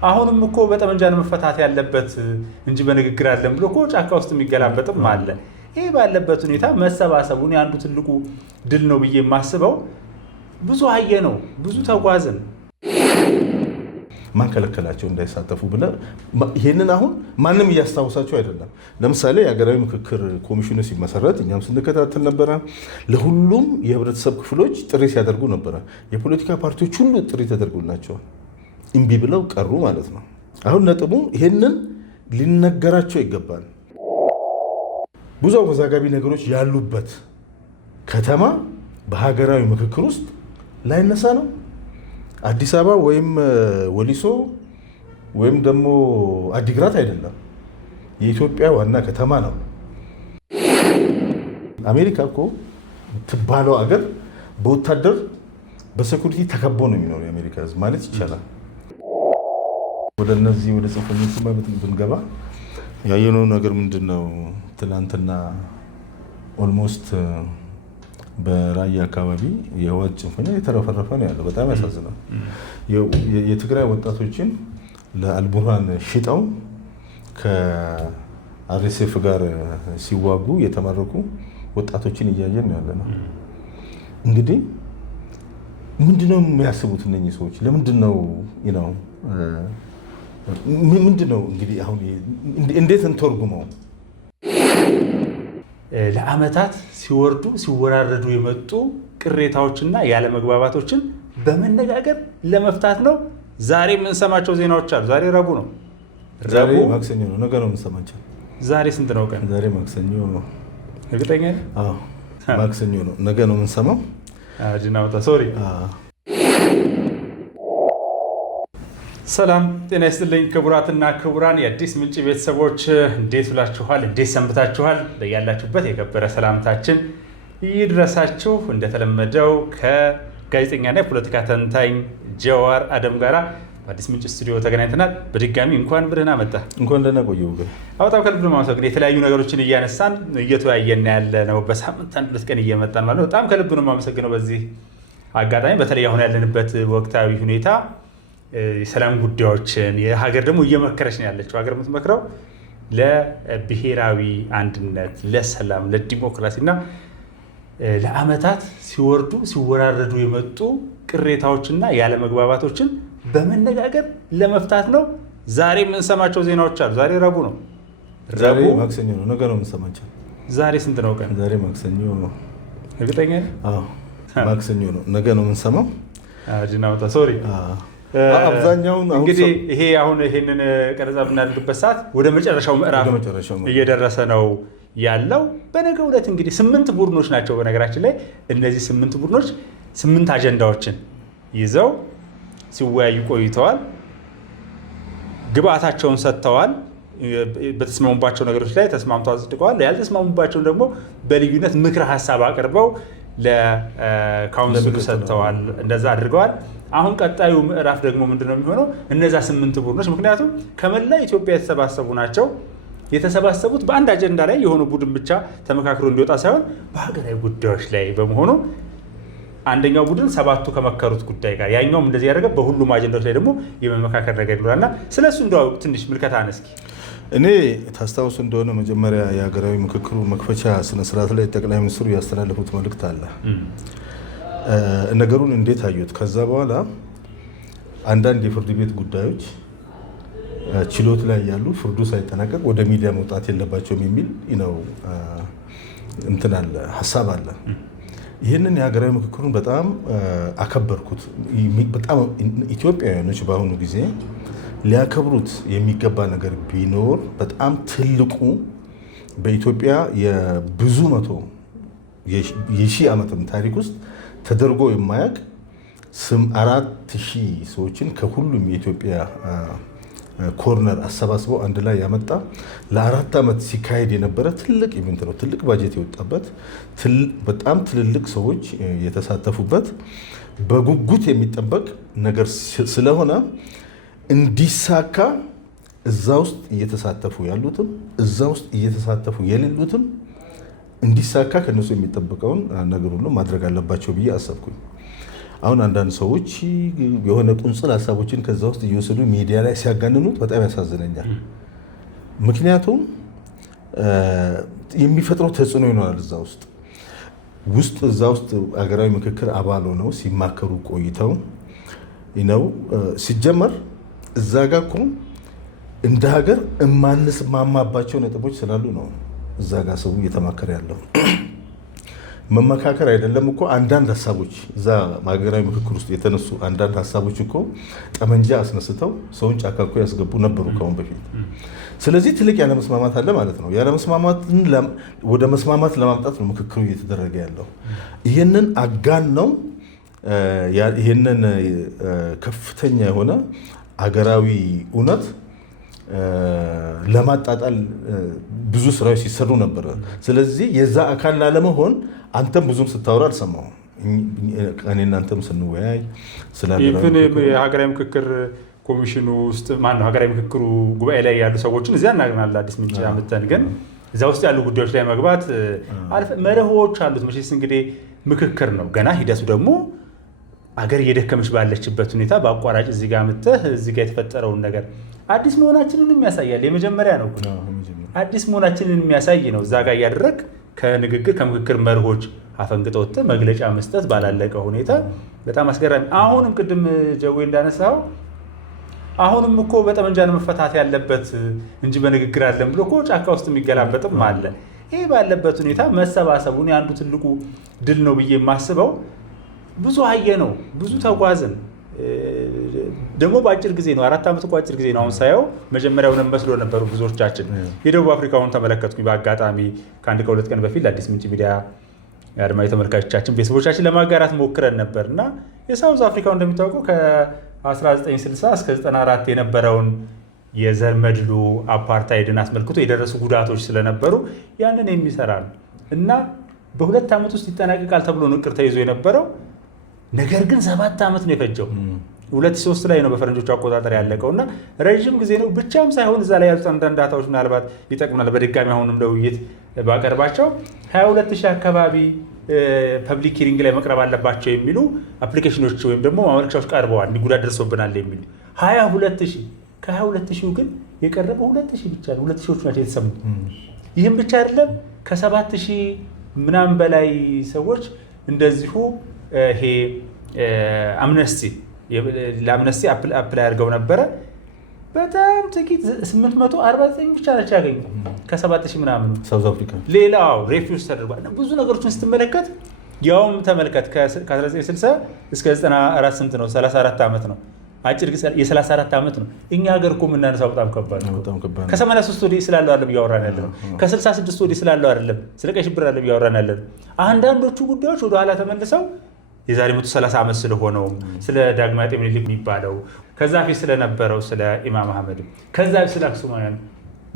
አሁንም እኮ በጠመንጃ መፈታት ያለበት እንጂ በንግግር አይደለም ብሎ እኮ ጫካ ውስጥ የሚገላበጥም አለ። ይሄ ባለበት ሁኔታ መሰባሰቡን ያንዱ ትልቁ ድል ነው ብዬ የማስበው። ብዙ አየ ነው፣ ብዙ ተጓዝን። ማን ከለከላቸው እንዳይሳተፉ ብለ ይሄንን አሁን ማንም እያስታወሳቸው አይደለም። ለምሳሌ የሀገራዊ ምክክር ኮሚሽኑ ሲመሰረት እኛም ስንከታተል ነበረ። ለሁሉም የህብረተሰብ ክፍሎች ጥሪ ሲያደርጉ ነበረ። የፖለቲካ ፓርቲዎች ሁሉ ጥሪ ተደርጎላቸዋል። እምቢ ብለው ቀሩ ማለት ነው። አሁን ነጥቡ ይሄንን ሊነገራቸው ይገባል። ብዙ አወዛጋቢ ነገሮች ያሉበት ከተማ በሀገራዊ ምክክር ውስጥ ላይነሳ ነው። አዲስ አበባ ወይም ወሊሶ ወይም ደግሞ አዲግራት አይደለም፣ የኢትዮጵያ ዋና ከተማ ነው። አሜሪካ እኮ ትባለው አገር በወታደር በሴኩሪቲ ተከቦ ነው የሚኖረው የአሜሪካ ህዝብ ማለት ይቻላል። ወደ እነዚህ ወደ ጽንፈኞቹ ብንገባ ያየነው ነገር ምንድን ነው? ትናንትና ኦልሞስት በራያ አካባቢ የህወሓት ጭንፈኛ የተረፈረፈ ነው ያለው። በጣም ያሳዝናል። የትግራይ ወጣቶችን ለአልቡርሃን ሽጠው ከአርኤስኤፍ ጋር ሲዋጉ የተመረቁ ወጣቶችን እያየን ነው ያለ ነው። እንግዲህ ምንድነው የሚያስቡት እነኚህ ሰዎች? ለምንድነው ምንድነው እንግዲህ አሁን እንዴት እንተርጉመው? ለአመታት ሲወርዱ ሲወራረዱ የመጡ ቅሬታዎችና ያለመግባባቶችን በመነጋገር ለመፍታት ነው። ዛሬ የምንሰማቸው ዜናዎች አሉ። ዛሬ ረቡዕ ነው። ዛሬ ማክሰኞ ነው። ነገ ነው የምንሰማቸው። ዛሬ ስንት ነው ቀን? ዛሬ ማክሰኞ ነው። እርግጠኛ ነህ? አዎ ማክሰኞ ነው። ነገ ነው የምንሰማው። ጅናውጣ ሶሪ። ሰላም ጤና ይስጥልኝ ክቡራትና ክቡራን የአዲስ ምንጭ ቤተሰቦች እንዴት ብላችኋል? እንዴት ሰንብታችኋል? በያላችሁበት የከበረ ሰላምታችን ይድረሳችሁ። እንደተለመደው ከጋዜጠኛና የፖለቲካ ተንታኝ ጀዋር አደም ጋራ በአዲስ ምንጭ ስቱዲዮ ተገናኝተናል። በድጋሚ እንኳን ብደህና መጣ። እንኳን ደህና ቆየሁ። በጣም ከልብ ነው የማመሰግነው። የተለያዩ ነገሮችን እያነሳን እየተወያየን ያለ ነው። በሳምንት አንድ ሁለት ቀን እየመጣን ማለት ነው። በጣም ከልብ ነው የማመሰግነው። በዚህ አጋጣሚ በተለይ አሁን ያለንበት ወቅታዊ ሁኔታ የሰላም ጉዳዮችን የሀገር ደግሞ እየመከረች ነው ያለችው። ሀገር የምትመክረው ለብሔራዊ አንድነት፣ ለሰላም፣ ለዲሞክራሲ እና ለአመታት ሲወርዱ ሲወራረዱ የመጡ ቅሬታዎችና ያለመግባባቶችን በመነጋገር ለመፍታት ነው። ዛሬ የምንሰማቸው ዜናዎች አሉ። ዛሬ ረቡዕ ነው። ዛሬ ማክሰኞ ነው። ነገ ነው የምንሰማቸው። ዛሬ ስንት ነው ቀን? ዛሬ ማክሰኞ ነው። እርግጠኛ ነህ? አዎ ማክሰኞ ነው። ነገ ነው የምንሰማው። ጅናውጣ ሶሪ። አብዛኛውን እንግዲህ ይሄ አሁን ይሄንን ቀረጻ ብናደርግበት ሰዓት ወደ መጨረሻው ምዕራፍ እየደረሰ ነው ያለው። በነገው ዕለት እንግዲህ 8 ቡድኖች ናቸው። በነገራችን ላይ እነዚህ 8 ቡድኖች 8 አጀንዳዎችን ይዘው ሲወያዩ ቆይተዋል። ግብአታቸውን ሰጥተዋል። በተስማሙባቸው ነገሮች ላይ ተስማምተው አጽድቀዋል። ያልተስማሙባቸውን ደግሞ በልዩነት ምክረ ሀሳብ አቅርበው ለካውንስሉ ሰጥተዋል። እንደዛ አድርገዋል። አሁን ቀጣዩ ምዕራፍ ደግሞ ምንድነው የሚሆነው? እነዛ 8 ቡድኖች ምክንያቱም ከመላ ኢትዮጵያ የተሰባሰቡ ናቸው። የተሰባሰቡት በአንድ አጀንዳ ላይ የሆነ ቡድን ብቻ ተመካክሮ እንዲወጣ ሳይሆን በሀገራዊ ጉዳዮች ላይ በመሆኑ አንደኛው ቡድን 7ቱ ከመከሩት ጉዳይ ጋር ያኛውም እንደዚህ ያደረገ በሁሉም አጀንዳዎች ላይ ደግሞ የመመካከር ነገር ይኖራልና ስለሱ እንደው ትንሽ ምልከታ አነስኪ። እኔ ታስታውሱ እንደሆነ መጀመሪያ የሀገራዊ ምክክሩ መክፈቻ ስነስርዓት ላይ ጠቅላይ ሚኒስትሩ ያስተላለፉት መልእክት አለ። ነገሩን እንዴት አዩት? ከዛ በኋላ አንዳንድ የፍርድ ቤት ጉዳዮች ችሎት ላይ ያሉ ፍርዱ ሳይጠናቀቅ ወደ ሚዲያ መውጣት የለባቸውም የሚል እንትን አለ፣ ሀሳብ አለ። ይህንን የሀገራዊ ምክክሩን በጣም አከበርኩት። በጣም ኢትዮጵያውያኖች በአሁኑ ጊዜ ሊያከብሩት የሚገባ ነገር ቢኖር በጣም ትልቁ በኢትዮጵያ የብዙ መቶ የሺህ ዓመትም ታሪክ ውስጥ ተደርጎ የማያውቅ 4,000 ሰዎችን ከሁሉም የኢትዮጵያ ኮርነር አሰባስበው አንድ ላይ ያመጣ ለ4 ዓመት ሲካሄድ የነበረ ትልቅ ኢቨንት ነው። ትልቅ ባጀት የወጣበት በጣም ትልልቅ ሰዎች የተሳተፉበት በጉጉት የሚጠበቅ ነገር ስለሆነ እንዲሳካ እዛ ውስጥ እየተሳተፉ ያሉትም እዛ ውስጥ እየተሳተፉ የሌሉትም እንዲሳካ ከነሱ የሚጠበቀውን ነገር ሁሉ ማድረግ አለባቸው ብዬ አሰብኩኝ። አሁን አንዳንድ ሰዎች የሆነ ቁንጽል ሀሳቦችን ከዛ ውስጥ እየወሰዱ ሚዲያ ላይ ሲያጋንኑት በጣም ያሳዝነኛል። ምክንያቱም የሚፈጥረው ተጽዕኖ ይኖራል እዛ ውስጥ ሀገራዊ ምክክር አባል ሆነው ሲማከሩ ቆይተው ነው ሲጀመር እዛ ጋር እኮ እንደ ሀገር የማንስማማባቸው ነጥቦች ስላሉ ነው እዛ ጋር ሰው እየተማከረ ያለው። መመካከር አይደለም እኮ አንዳንድ ሀሳቦች እዛ ሀገራዊ ምክክር ውስጥ የተነሱ አንዳንድ ሀሳቦች እኮ ጠመንጃ አስነስተው ሰውን ጫካ እኮ ያስገቡ ነበሩ ከአሁን በፊት። ስለዚህ ትልቅ ያለመስማማት አለ ማለት ነው። ያለመስማማትን ወደ መስማማት ለማምጣት ነው ምክክሩ እየተደረገ ያለው። ይህንን አጋን ነው ይህንን ከፍተኛ የሆነ ሀገራዊ እውነት ለማጣጣል ብዙ ስራዎች ሲሰሩ ነበረ። ስለዚህ የዛ አካል ላለመሆን አንተም ብዙም ስታወራ አልሰማሁም። እኔ እናንተም ስንወያይ የሀገራዊ ምክክር ኮሚሽኑ ውስጥ ማነው ሀገራዊ ምክክሩ ጉባኤ ላይ ያሉ ሰዎችን እዚያ እናገናለን። አዲስ ምንጭ አምጥተን ግን እዛ ውስጥ ያሉ ጉዳዮች ላይ መግባት መርሆዎች አሉት። መቼስ እንግዲህ ምክክር ነው ገና ሂደቱ ደግሞ አገር እየደከመች ባለችበት ሁኔታ በአቋራጭ እዚህ ጋር አምጥተህ እዚህ ጋር የተፈጠረውን ነገር አዲስ መሆናችንን ያሳያል። የመጀመሪያ ነው አዲስ መሆናችንን የሚያሳይ ነው። እዛ ጋር እያደረግ ከንግግር ከምክክር መርሆች አፈንግጠው ወጥተህ መግለጫ መስጠት ባላለቀ ሁኔታ በጣም አስገራሚ። አሁንም ቅድም ጀዌ እንዳነሳው አሁንም እኮ በጠመንጃ ነው መፈታት ያለበት እንጂ በንግግር አለን ብሎ እኮ ጫካ ውስጥ የሚገላበጥም አለ። ይህ ባለበት ሁኔታ መሰባሰቡን አንዱ ትልቁ ድል ነው ብዬ የማስበው። ብዙ አየ ነው፣ ብዙ ተጓዝን። ደግሞ በአጭር ጊዜ ነው። 4 ዓመት እኮ አጭር ጊዜ ነው። አሁን ሳየው መጀመሪያውንም መስሎ ነበሩ ብዙዎቻችን። የደቡብ አፍሪካውን ተመለከትኩኝ በአጋጣሚ ከአንድ ከሁለት ቀን በፊት ለአዲስ ምንጭ ሚዲያ አድማጭ ተመልካቾቻችን ቤተሰቦቻችን ለማጋራት ሞክረን ነበር እና የሳውዝ አፍሪካው እንደሚታወቀው ከ1960 እስከ 94 የነበረውን የዘር መድሎ አፓርታይድን አስመልክቶ የደረሱ ጉዳቶች ስለነበሩ ያንን የሚሰራ ነው እና በ2 ዓመት ውስጥ ይጠናቀቃል ተብሎ ነው እቅድ ተይዞ የነበረው። ነገር ግን 7 ዓመት ነው የፈጀው። 2003 ላይ ነው በፈረንጆቹ አቆጣጠር ያለቀው እና ረዥም ጊዜ ነው። ብቻም ሳይሆን እዛ ላይ ያሉት አንዳንድ ዳታዎች ምናልባት ይጠቅሙናል በድጋሚ አሁንም ለውይይት ባቀርባቸው 22,000 አካባቢ ፐብሊክ ሂሪንግ ላይ መቅረብ አለባቸው የሚሉ አፕሊኬሽኖች ወይም ደግሞ ማመልከቻዎች ቀርበዋል። ጉዳት ደርሶብናል የሚሉ 22,000 ከ22,000 ግን የቀረበው 2,000 ብቻ ነው። 2,000ዎቹ ናቸው የተሰሙት። ይህም ብቻ አይደለም ከ7,000 ምናምን በላይ ሰዎች እንደዚሁ ይሄ አምነስቲ ለአምነስቲ አፕላይ አድርገው ነበረ። በጣም ጥቂት 849 ብቻ ናቸው ያገኙ ከ7,000 ምናምን ሳውዝ አፍሪካ። ሌላው ሬፊውጅ ተደርጓል። ብዙ ነገሮችን ስትመለከት ያውም ተመልከት ከ1960 እስከ 94 ስንት ነው? 34 ዓመት ነው። አጭር ጊዜ የ34 ዓመት ነው። እኛ ሀገር እኮ የምናነሳው በጣም ከባድ ነው። ከ83 ወዲህ ስላለው አይደለም እያወራን ያለ ነው። ከ66 ወዲህ ስላለው አይደለም፣ ስለ ቀይ ሽብር አይደለም እያወራን ያለ ነው። አንዳንዶቹ ጉዳዮች ወደ ኋላ ተመልሰው የዛሬ 130 ዓመት ስለሆነው ስለ ዳግማዊ አጤ ምኒልክ የሚባለው ከዛ ፊት ስለነበረው ስለ ኢማም አህመድ ከዛ ስለ አክሱማውያን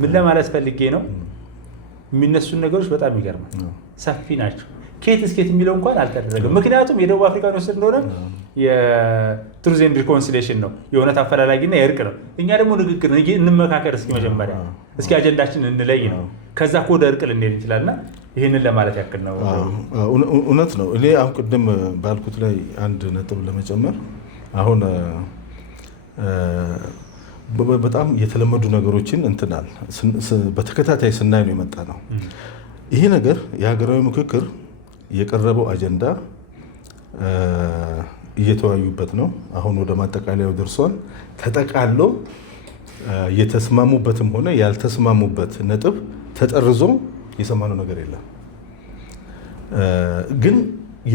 ምን ለማለት ፈልጌ ነው፣ የሚነሱን ነገሮች በጣም ይገርማል፣ ሰፊ ናቸው። ኬት እስኬት የሚለው እንኳን አልተደረገም። ምክንያቱም የደቡብ አፍሪካ ወሰድ እንደሆነ የትሩዝ ኤንድ ሪኮንሲሌሽን ነው፣ የእውነት አፈላላጊና የእርቅ ነው። እኛ ደግሞ ንግግር እንመካከር፣ እስኪ መጀመሪያ እስኪ አጀንዳችን እንለይ ነው። ከዛ እኮ ወደ እርቅ ልንሄድ እንችላልና ይህንን ለማለት ያክል ነው። እውነት ነው። እኔ አሁን ቅድም ባልኩት ላይ አንድ ነጥብ ለመጨመር አሁን በጣም የተለመዱ ነገሮችን እንትናል በተከታታይ ስናይ ነው የመጣ ነው። ይሄ ነገር የሀገራዊ ምክክር የቀረበው አጀንዳ እየተወያዩበት ነው። አሁን ወደ ማጠቃለያው ደርሷል። ተጠቃሎ የተስማሙበትም ሆነ ያልተስማሙበት ነጥብ ተጠርዞ የሰማነው ነገር የለም። ግን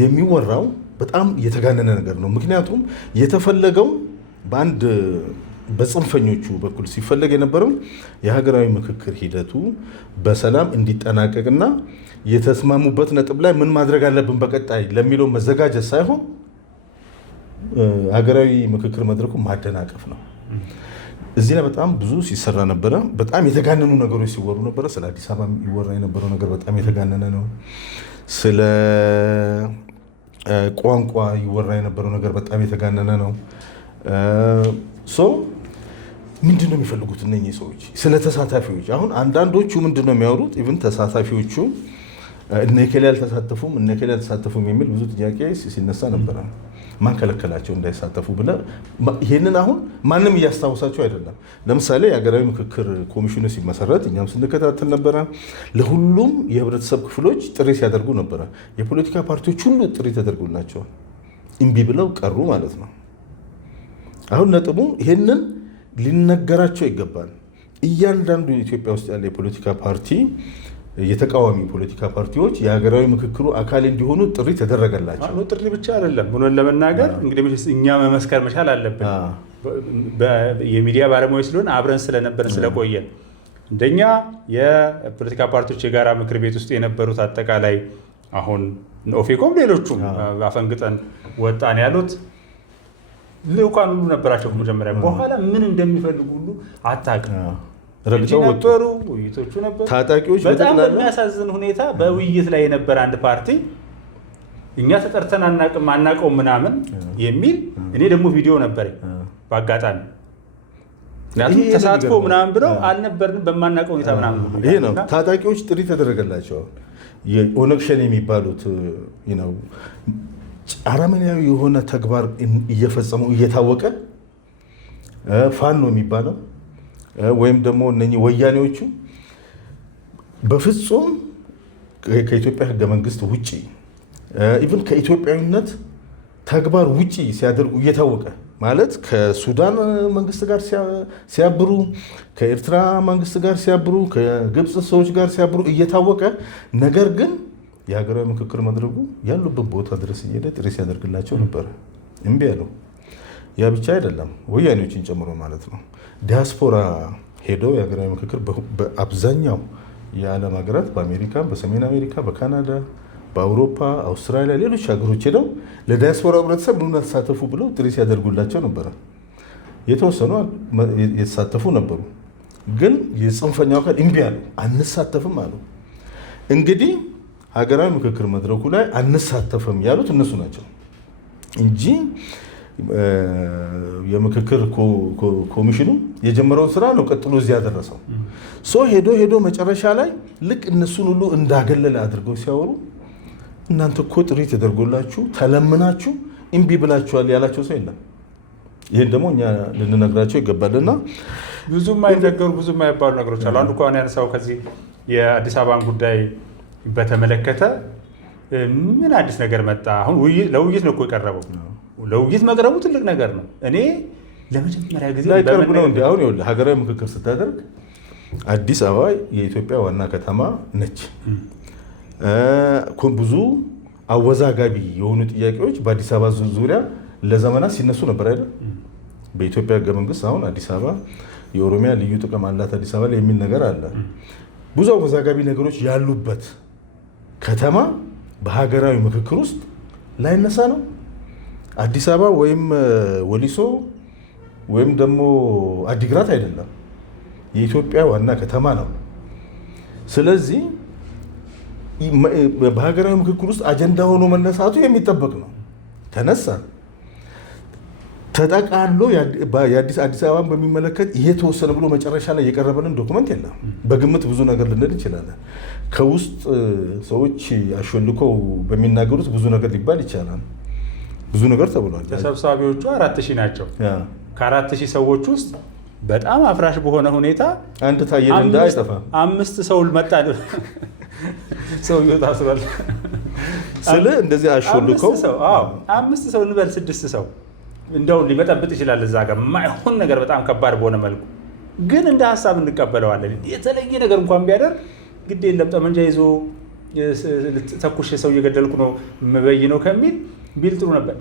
የሚወራው በጣም የተጋነነ ነገር ነው። ምክንያቱም የተፈለገው በጽንፈኞቹ በኩል ሲፈለግ የነበረው የሀገራዊ ምክክር ሂደቱ በሰላም እንዲጠናቀቅና የተስማሙበት ነጥብ ላይ ምን ማድረግ አለብን በቀጣይ ለሚለው መዘጋጀት ሳይሆን ሀገራዊ ምክክር መድረኩ ማደናቀፍ ነው። እዚህ ላይ በጣም ብዙ ሲሰራ ነበረ። በጣም የተጋነኑ ነገሮች ሲወሩ ነበረ። ስለ አዲስ አበባ ይወራ የነበረው ነገር በጣም የተጋነነ ነው። ስለ ቋንቋ ይወራ የነበረው ነገር በጣም የተጋነነ ነው። ምንድን ነው የሚፈልጉት እነኚህ ሰዎች? ስለ ተሳታፊዎች አሁን አንዳንዶቹ ምንድን ነው የሚያወሩት? ኢቭን ተሳታፊዎቹ እነ እከሌ አልተሳተፉም የሚል ብዙ ጥያቄ ሲነሳ ነበረ። ማን ከለከላቸው እንዳይሳተፉ ብለህ ይሄንን አሁን ማንም እያስታወሳቸው አይደለም። ለምሳሌ የሀገራዊ ምክክር ኮሚሽኑ ሲመሰረት እኛም ስንከታተል ነበረ። ለሁሉም የህብረተሰብ ክፍሎች ጥሪ ሲያደርጉ ነበረ። የፖለቲካ ፓርቲዎች ሁሉ ጥሪ ተደርጎላቸዋል። እምቢ ብለው ቀሩ ማለት ነው። አሁን ነጥቡ ይሄንን ሊነገራቸው ይገባል። እያንዳንዱ ኢትዮጵያ ውስጥ ያለ የፖለቲካ ፓርቲ የተቃዋሚ ፖለቲካ ፓርቲዎች የሀገራዊ ምክክሩ አካል እንዲሆኑ ጥሪ ተደረገላቸው። ጥሪ ብቻ አይደለም ሆኖን ለመናገር እንግዲህ እኛ መመስከር መቻል አለብን። የሚዲያ ባለሙያ ስለሆን አብረን ስለነበርን ስለቆየን እንደኛ የፖለቲካ ፓርቲዎች የጋራ ምክር ቤት ውስጥ የነበሩት አጠቃላይ አሁን ኦፌኮም ሌሎቹም አፈንግጠን ወጣን ያሉት ልኡካን ሁሉ ነበራቸው መጀመሪያ። በኋላ ምን እንደሚፈልጉ ሁሉ አታውቅም። ረግጠው ነበሩ፣ ውይይቶቹ ነበሩ። ታጣቂዎች በጣም በሚያሳዝን ሁኔታ በውይይት ላይ የነበረ አንድ ፓርቲ እኛ ተጠርተን አናውቀውም ምናምን የሚል እኔ ደግሞ ቪዲዮ ነበረኝ በአጋጣሚ ምክንያቱም ተሳትፎ ምናምን ብለው አልነበርንም በማናውቀው ሁኔታ ምናምን። ይሄ ነው ታጣቂዎች ጥሪ ተደረገላቸው። የኦነግ ሸኔ የሚባሉት አረመኔያዊ የሆነ ተግባር እየፈጸሙ እየታወቀ ፋኖ የሚባለው ወይም ደግሞ እነኚህ ወያኔዎቹ በፍጹም ከኢትዮጵያ ሕገ መንግስት ውጪ ኢቭን ከኢትዮጵያዊነት ተግባር ውጪ ሲያደርጉ እየታወቀ ማለት ከሱዳን መንግስት ጋር ሲያብሩ፣ ከኤርትራ መንግስት ጋር ሲያብሩ፣ ከግብፅ ሰዎች ጋር ሲያብሩ እየታወቀ ነገር ግን የሀገራዊ ምክክር መድረጉ ያሉበት ቦታ ድረስ እየሄደ ጥሪ ሲያደርግላቸው ነበረ። እምቢ ያለው ያ ብቻ አይደለም፣ ወያኔዎችን ጨምሮ ማለት ነው። ዲያስፖራ ሄደው የሀገራዊ ምክክር በአብዛኛው የዓለም ሀገራት በአሜሪካ፣ በሰሜን አሜሪካ፣ በካናዳ፣ በአውሮፓ፣ አውስትራሊያ፣ ሌሎች ሀገሮች ሄደው ለዲያስፖራ ህብረተሰብ ኑና ተሳተፉ ብለው ጥሪ ሲያደርጉላቸው ነበረ። የተወሰኑ የተሳተፉ ነበሩ። ግን የጽንፈኛው አካል እምቢ አሉ፣ አንሳተፍም አሉ። እንግዲህ ሀገራዊ ምክክር መድረኩ ላይ አንሳተፍም ያሉት እነሱ ናቸው እንጂ የምክክር ኮሚሽኑ የጀመረውን ስራ ነው ቀጥሎ እዚህ ያደረሰው። ሄዶ መጨረሻ ላይ ልክ እነሱን ሁሉ እንዳገለለ አድርገው ሲያወሩ እናንተ እኮ ጥሪ ተደርጎላችሁ ተለምናችሁ እምቢ ብላችኋል ያላቸው ሰው የለም። ይህን ደግሞ እኛ ልንነግራቸው ይገባልና ብዙም አይነገሩ ብዙም አይባሉ ነገሮች አሉ። አንዱ እንኳን ያነሳው ከዚህ የአዲስ አበባን ጉዳይ በተመለከተ ምን አዲስ ነገር መጣ? አሁን ለውይይት ነው እኮ የቀረበው። ለውይይት መቅረቡ ትልቅ ነገር ነው። እኔ ለመጀመሪያ ጊዜ ላይቀርብ ነው እንዲ አሁን ይኸውልህ ሀገራዊ ምክክር ስታደርግ አዲስ አበባ የኢትዮጵያ ዋና ከተማ ነች። ብዙ አወዛጋቢ የሆኑ ጥያቄዎች በአዲስ አበባ ዙሪያ ለዘመናት ሲነሱ ነበር አይደል? በኢትዮጵያ ሕገ መንግስት አሁን አዲስ አበባ የኦሮሚያ ልዩ ጥቅም አላት አዲስ አበባ ላይ የሚል ነገር አለ። ብዙ አወዛጋቢ ነገሮች ያሉበት ከተማ በሀገራዊ ምክክር ውስጥ ላይነሳ ነው። አዲስ አበባ ወይም ወሊሶ ወይም ደግሞ አዲግራት አይደለም፣ የኢትዮጵያ ዋና ከተማ ነው። ስለዚህ በሀገራዊ ምክክር ውስጥ አጀንዳ ሆኖ መነሳቱ የሚጠበቅ ነው። ተነሳ ተጠቃሎ አዲስ አበባን በሚመለከት ይሄ ተወሰነ ብሎ መጨረሻ ላይ የቀረበልን ዶክመንት የለም። በግምት ብዙ ነገር ልንል እንችላለን። ከውስጥ ሰዎች አሾልከው በሚናገሩት ብዙ ነገር ሊባል ይቻላል። ብዙ ነገር ተብሏል። ተሰብሳቢዎቹ 4000 ናቸው። ከ4000 ሰዎች ውስጥ በጣም አፍራሽ በሆነ ሁኔታ አንድ ታየን እንደ አይጠፋም 5 ሰው መጣ ሰው ይወጣስራል ስለ እንደዚህ አሾልከው 5 ሰው እንበል 6 ሰው እንደው ሊበጠብጥ ይችላል። እዛ ጋር የማይሆን ነገር በጣም ከባድ በሆነ መልኩ ግን እንደ ሀሳብ እንቀበለዋለን። የተለየ ነገር እንኳን ቢያደርግ ግድ የለም ጠመንጃ ይዞ ተኩሽ ሰው እየገደልኩ ነው መበይ ነው ከሚል ቢል ጥሩ ነበር።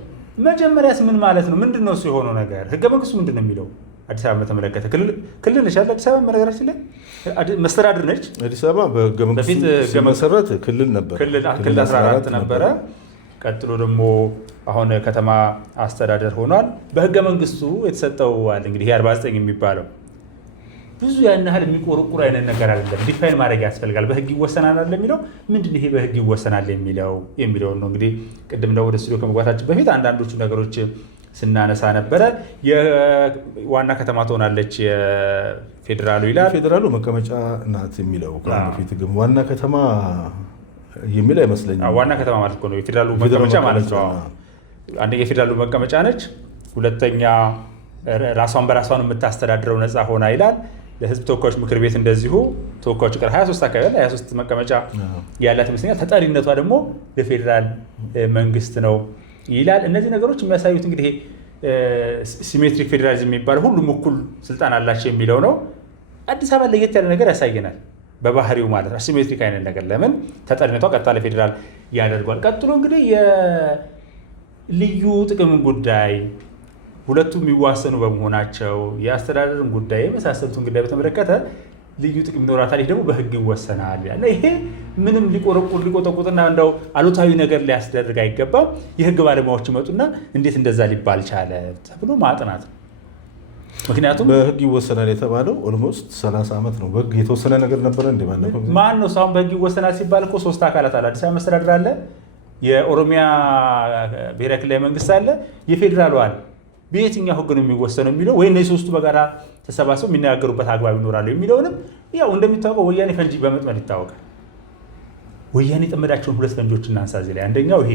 መጀመሪያስ ምን ማለት ነው? ምንድን ነው እሱ የሆነው ነገር? ህገ መንግስቱ ምንድን ነው የሚለው? አዲስ አበባ በተመለከተ ክልል ነች አዲስ አበባ መነገራችን ላይ መስተዳድር ነች። አዲስ አበባ በህገ መንግስቱ ሲመሰረት ክልል ነበር። ክልል 14 ነበረ። ቀጥሎ ደግሞ አሁን ከተማ አስተዳደር ሆኗል። በህገ መንግስቱ የተሰጠው አለ እንግዲህ 49 የሚባለው ብዙ ያን ያህል የሚቆርቁር አይነት ነገር አይደለም። ዲፋይን ማድረግ ያስፈልጋል። በህግ ይወሰናል አለ የሚለው ምንድን ይሄ በህግ ይወሰናል የሚለው ነው። እንግዲህ ቅድም ነው ወደ ስቱዲዮ ከመግባታችን በፊት አንዳንዶቹ ነገሮች ስናነሳ ነበረ። የዋና ከተማ ትሆናለች የፌዴራሉ ይላል። ፌዴራሉ መቀመጫ ናት የሚለው ከፊት ግን ዋና ከተማ የሚል አይመስለኝም። ዋና ከተማ ማለት ነው የፌዴራሉ መቀመጫ ማለት ነው። አንደኛ የፌዴራሉ መቀመጫ ነች፣ ሁለተኛ ራሷን በራሷን የምታስተዳድረው ነፃ ሆና ይላል። ለህዝብ ተወካዮች ምክር ቤት እንደዚሁ ተወካዮች ቀር 23 አካባቢ 23 መቀመጫ ያላት ይመስለኛል። ተጠሪነቷ ደግሞ ለፌዴራል መንግስት ነው ይላል። እነዚህ ነገሮች የሚያሳዩት እንግዲህ ሲሜትሪክ ፌዴራሊዝም የሚባለው ሁሉም እኩል ስልጣን አላቸው የሚለው ነው። አዲስ አበባ ለየት ያለ ነገር ያሳየናል በባህሪው ማለት ነው። ሲሜትሪክ አይነት ነገር ለምን ተጠሪነቷ ቀጥታ ለፌዴራል ያደርጓል። ቀጥሎ እንግዲህ የልዩ ጥቅም ጉዳይ ሁለቱም የሚዋሰኑ በመሆናቸው የአስተዳደርን ጉዳይ የመሳሰሉትን ጉዳይ በተመለከተ ልዩ ጥቅም ይኖራታል። ይህ ደግሞ በህግ ይወሰናል። ይሄ ምንም ሊቆጠቁጥና እንደው አሉታዊ ነገር ሊያስደርግ አይገባም። የህግ ባለሙያዎች ይመጡና እንዴት እንደዛ ሊባል ቻለ ተብሎ ማጥናት ነው። ምክንያቱም በህግ ይወሰናል የተባለው ኦልሞስት 30 ዓመት ነው። በህግ የተወሰነ ነገር ነበረ እንደ ባለፈው ማን ነው ሳሁን በህግ ይወሰናል ሲባል እኮ 3 አካላት አለ። አዲስ አበባ መስተዳድር አለ፣ የኦሮሚያ ብሔራዊ ክልላዊ መንግስት አለ፣ የፌዴራሉ አለ። በየትኛው ህግ ነው የሚወሰነው የሚለው ወይ እነዚህ ሶስቱ በጋራ ተሰባስበው የሚነጋገሩበት አግባብ ይኖራሉ የሚለውንም ያው እንደሚታወቀው ወያኔ ፈንጂ በመጥመድ ይታወቃል። ወያኔ የጠመዳቸውን 2 ፈንጆች እናንሳ እዚህ ላይ። አንደኛው ይሄ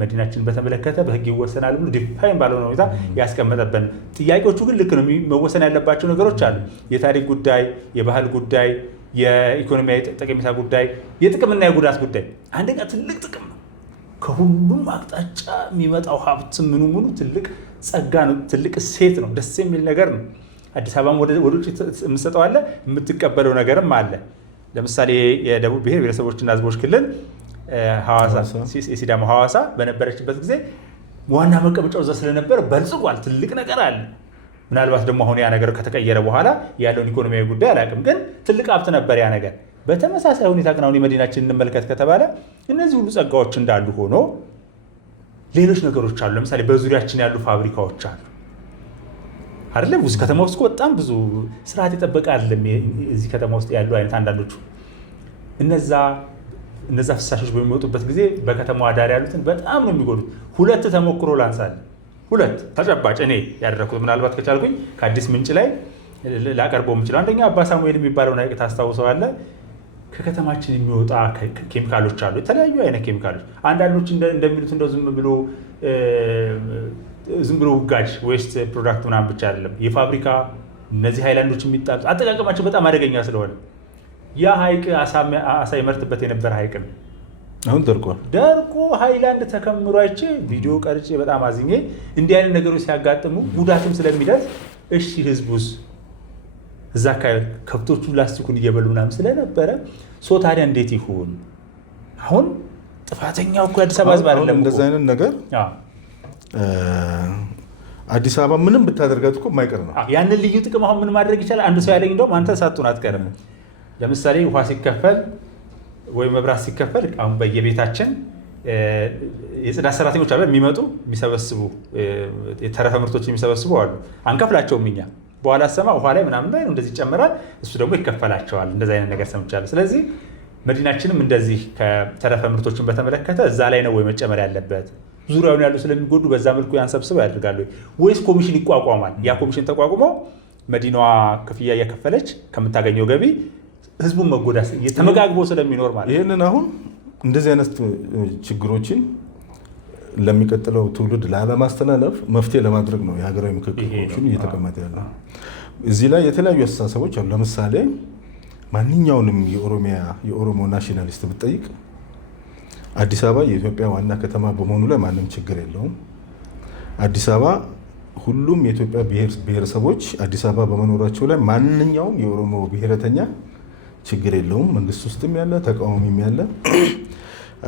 መዲናችንን በተመለከተ በህግ ይወሰናል ብሎ ዲፋይን ባልሆነ ሁኔታ ያስቀመጠብን። ጥያቄዎቹ ግን ልክ ነው፣ መወሰን ያለባቸው ነገሮች አሉ። የታሪክ ጉዳይ፣ የባህል ጉዳይ፣ የኢኮኖሚያዊ ጠቀሜታ ጉዳይ፣ የጥቅምና የጉዳት ጉዳይ። አንደኛ ትልቅ ጥቅም ነው። ከሁሉም አቅጣጫ የሚመጣው ሀብት ምኑ ትልቅ ጸጋ ነው፣ ትልቅ እሴት ነው፣ ደስ የሚል ነገር ነው። አዲስ አበባም ወደ ውጭ የምትሰጠው አለ፣ የምትቀበለው ነገርም አለ። ለምሳሌ የደቡብ ብሔር ብሔረሰቦችና ህዝቦች ክልል የሲዳማ ሐዋሳ በነበረችበት ጊዜ ዋና መቀመጫው እዛ ስለነበር በልጽጓል፣ ትልቅ ነገር አለ። ምናልባት ደግሞ አሁን ያ ነገር ከተቀየረ በኋላ ያለውን ኢኮኖሚያዊ ጉዳይ አላውቅም፣ ግን ትልቅ ሀብት ነበር ያ ነገር። በተመሳሳይ ሁኔታ ግን አሁን የመዲናችን እንመልከት ከተባለ እነዚህ ሁሉ ጸጋዎች እንዳሉ ሆኖ ሌሎች ነገሮች አሉ። ለምሳሌ በዙሪያችን ያሉ ፋብሪካዎች አሉ አይደለም? ብዙ ከተማ ውስጥ በጣም ብዙ ስርዓት የጠበቀ አይደለም እዚህ ከተማ ውስጥ ያሉ አይነት አንዳንዶቹ እነዛ ፍሳሾች በሚወጡበት ጊዜ በከተማዋ ዳር ያሉትን በጣም ነው የሚጎዱት። 2 ተሞክሮ ላንሳለን። 2 ተጨባጭ እኔ ያደረኩት ምናልባት ከቻልኩኝ ከአዲስ ምንጭ ላይ ላቀርበው የምችለው አንደኛ አባ ሳሙኤል የሚባለውን ሐይቅ ታስታውሰዋለህ? ከከተማችን የሚወጣ ኬሚካሎች አሉ፣ የተለያዩ አይነት ኬሚካሎች። አንዳንዶች እንደሚሉት እንደው ዝም ብሎ ውጋጅ ዌስት ፕሮዳክት ምናምን ብቻ አይደለም። የፋብሪካ እነዚህ ሃይላንዶች የሚጣሉት አጠቃቀማቸው በጣም አደገኛ ስለሆነ ያ ሐይቅ አሳ ይመርትበት የነበረ ሐይቅ ነው። አሁን ደርቆ ሃይላንድ ተከምሮ አይቼ ቪዲዮ ቀርጬ በጣም አዝኜ እንዲህ አይነት ነገሮች ሲያጋጥሙ ጉዳትም ስለሚደርስ እሺ ህዝቡስ እዛ አካባቢ ከብቶቹ ላስቲኩን እየበሉ ምናምን ስለነበረ ታዲያ እንዴት ይሁን? አሁን ጥፋተኛው እኮ አዲስ አበባ ህዝብ አይደለም። እንደዚህ አይነት ነገር አዲስ አበባ ምንም ብታደርጋት እኮ የማይቀር ነው። ያንን ልዩ ጥቅም አሁን ምን ማድረግ ይቻላል? አንዱ ሰው ያለኝ እንደውም አንተ ሳትሆን አትቀርም። ለምሳሌ ውሃ ሲከፈል ወይ መብራት ሲከፈል አሁን በየቤታችን የጽዳት ሰራተኞች አለ የሚመጡ የሚሰበስቡ የተረፈ ምርቶች የሚሰበስቡ አሉ። አንከፍላቸውም እኛ በኋላ ሰማ ውሃ ላይ ምናምን ላይ እንደዚህ ይጨመራል፣ እሱ ደግሞ ይከፈላቸዋል። እንደዚህ አይነት ነገር ሰምቻለሁ። ስለዚህ መዲናችንም እንደዚህ ከተረፈ ምርቶችን በተመለከተ እዛ ላይ ነው ወይ መጨመር ያለበት? ዙሪያውን ያሉ ስለሚጎዱ በዛ መልኩ ያን ሰብስበው ያደርጋሉ ወይስ ኮሚሽን ይቋቋማል? ያ ኮሚሽን ተቋቁሞ መዲናዋ ክፍያ እየከፈለች ከምታገኘው ገቢ ህዝቡን መጎዳት ተመጋግቦ ስለሚኖር ማለት ነው። ይህንን አሁን እንደዚህ አይነት ችግሮችን ለሚቀጥለው ትውልድ ላለማስተላለፍ መፍትሄ ለማድረግ ነው የሀገራዊ ምክክር ኮሚሽኑ እየተቀመጠ ያለው። እዚህ ላይ የተለያዩ አስተሳሰቦች አሉ። ለምሳሌ ማንኛውንም የኦሮሞ ናሽናሊስት ብትጠይቅ አዲስ አበባ የኢትዮጵያ ዋና ከተማ በመሆኑ ላይ ማንም ችግር የለውም። አዲስ አበባ ሁሉም የኢትዮጵያ ብሔረሰቦች አዲስ አበባ በመኖራቸው ላይ ማንኛውም የኦሮሞ ብሔረተኛ ችግር የለውም። መንግስት ውስጥም ያለ ተቃዋሚም ያለ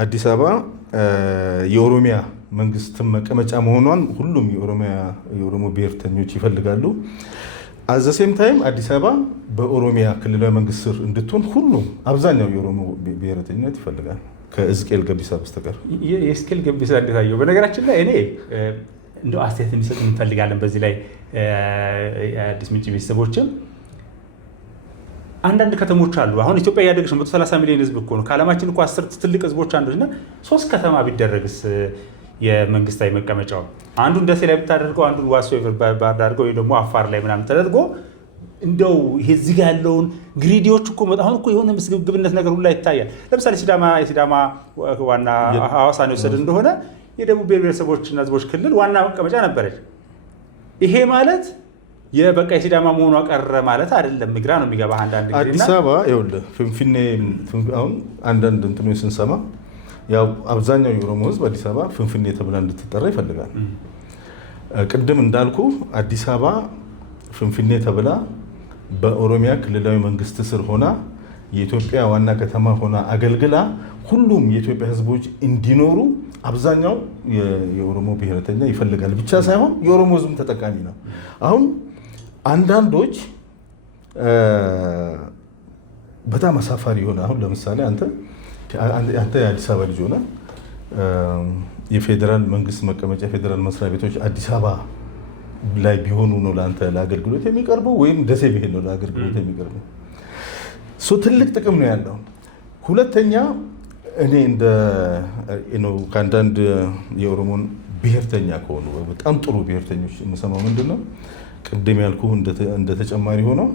አዲስ አበባ የኦሮሚያ መንግስትም መቀመጫ መሆኗን ሁሉም የኦሮሞ ብሔርተኞች ይፈልጋሉ። አዘሴም ታይም አዲስ አበባ በኦሮሚያ ክልላዊ መንግስት ስር እንድትሆን ሁሉም አብዛኛው የኦሮሞ ብሔረተኝነት ይፈልጋል ከእዝቅኤል ገቢሳ በስተቀር። የእዝቅኤል ገቢሳ እንዴት አየው? በነገራችን ላይ እኔ እንደው አስተያየት እንዲሰጥ እንፈልጋለን በዚህ ላይ አዲስ ምንጭ ቤተሰቦችም አንዳንድ ከተሞች አሉ። አሁን ኢትዮጵያ ያደገች 130 ሚሊዮን ህዝብ እኮ ነው። ከዓለማችን እኮ 10 ትልቅ ህዝቦች አንዱና 3 ከተማ ቢደረግስ የመንግስታዊ መቀመጫው አንዱን ደሴ ላይ ብታደርገው አንዱን ዋሶ ባዳርገው ወይ ደግሞ አፋር ላይ ምናምን ተደርጎ እንደው ይሄ እዚህ ጋር ያለውን ግሪዲዎች እኮ አሁን እኮ የሆነ ምስግብግብነት ነገር ሁላ ይታያል። ለምሳሌ የሲዳማ ዋና ሐዋሳን የወሰድ እንደሆነ የደቡብ ብሔር ብሔረሰቦችና ህዝቦች ክልል ዋና መቀመጫ ነበረች። ይሄ ማለት የበቃ የሲዳማ መሆኗ ቀረ ማለት አይደለም። ግራ ነው የሚገባ አንዳንድ ጊዜ። አዲስ አበባ ይኸውልህ ፍንፍኔ አሁን አንዳንድ እንትኖች ስንሰማ ያው አብዛኛው የኦሮሞ ህዝብ አዲስ አበባ ፍንፍኔ ተብላ እንድትጠራ ይፈልጋል። ቅድም እንዳልኩ አዲስ አበባ ፍንፍኔ ተብላ በኦሮሚያ ክልላዊ መንግስት ስር ሆና የኢትዮጵያ ዋና ከተማ ሆና አገልግላ ሁሉም የኢትዮጵያ ህዝቦች እንዲኖሩ አብዛኛው የኦሮሞ ብሔረተኛ ይፈልጋል ብቻ ሳይሆን የኦሮሞ ህዝብ ተጠቃሚ ነው። አሁን አንዳንዶች በጣም አሳፋሪ የሆነ አሁን ለምሳሌ አንተ የአዲስ አበባ ልጅ ሆነ የፌዴራል መንግስት መቀመጫ የፌዴራል መስሪያ ቤቶች አዲስ አበባ ላይ ቢሆኑ ነው ለአንተ ለአገልግሎት የሚቀርበው ወይም ደሴ ቢሄድ ነው ለአገልግሎት የሚቀርበው? ትልቅ ጥቅም ነው ያለው። ሁለተኛ እኔ ከአንዳንድ የኦሮሞን ብሔርተኛ ከሆኑ በጣም ጥሩ ብሔርተኞች የምሰማው ምንድን ነው ቅድም ያልኩ እንደ ተጨማሪ ሆነው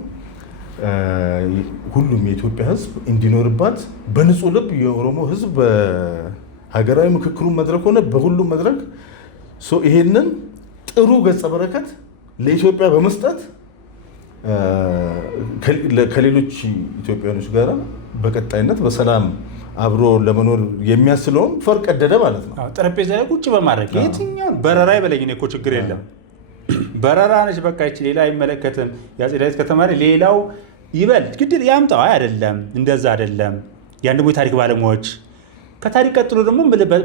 ሁሉም የኢትዮጵያ ህዝብ እንዲኖርባት በንጹህ ልብ የኦሮሞ ህዝብ በሀገራዊ ምክክሩ መድረክ ሆነ በሁሉም መድረክ ይሄንን ጥሩ ገጸ በረከት ለኢትዮጵያ በመስጠት ከሌሎች ኢትዮጵያኖች ጋር በቀጣይነት በሰላም አብሮ ለመኖር የሚያስችለውን ፈር ቀደደ ማለት ነው። ጠረጴዛ ላይ ቁጭ በማድረግ የትኛውን በረራ ይበለኝ እኮ ችግር የለም። በረራ ነች በቃ ይቺ ሌላ አይመለከትም። የአፄ ዳዊት ከተማ ሌላው ይበል ግድል ያምጣው አይደለም፣ እንደዛ አይደለም። ያን ደግሞ የታሪክ ባለሙያዎች ከታሪክ ቀጥሎ ደግሞ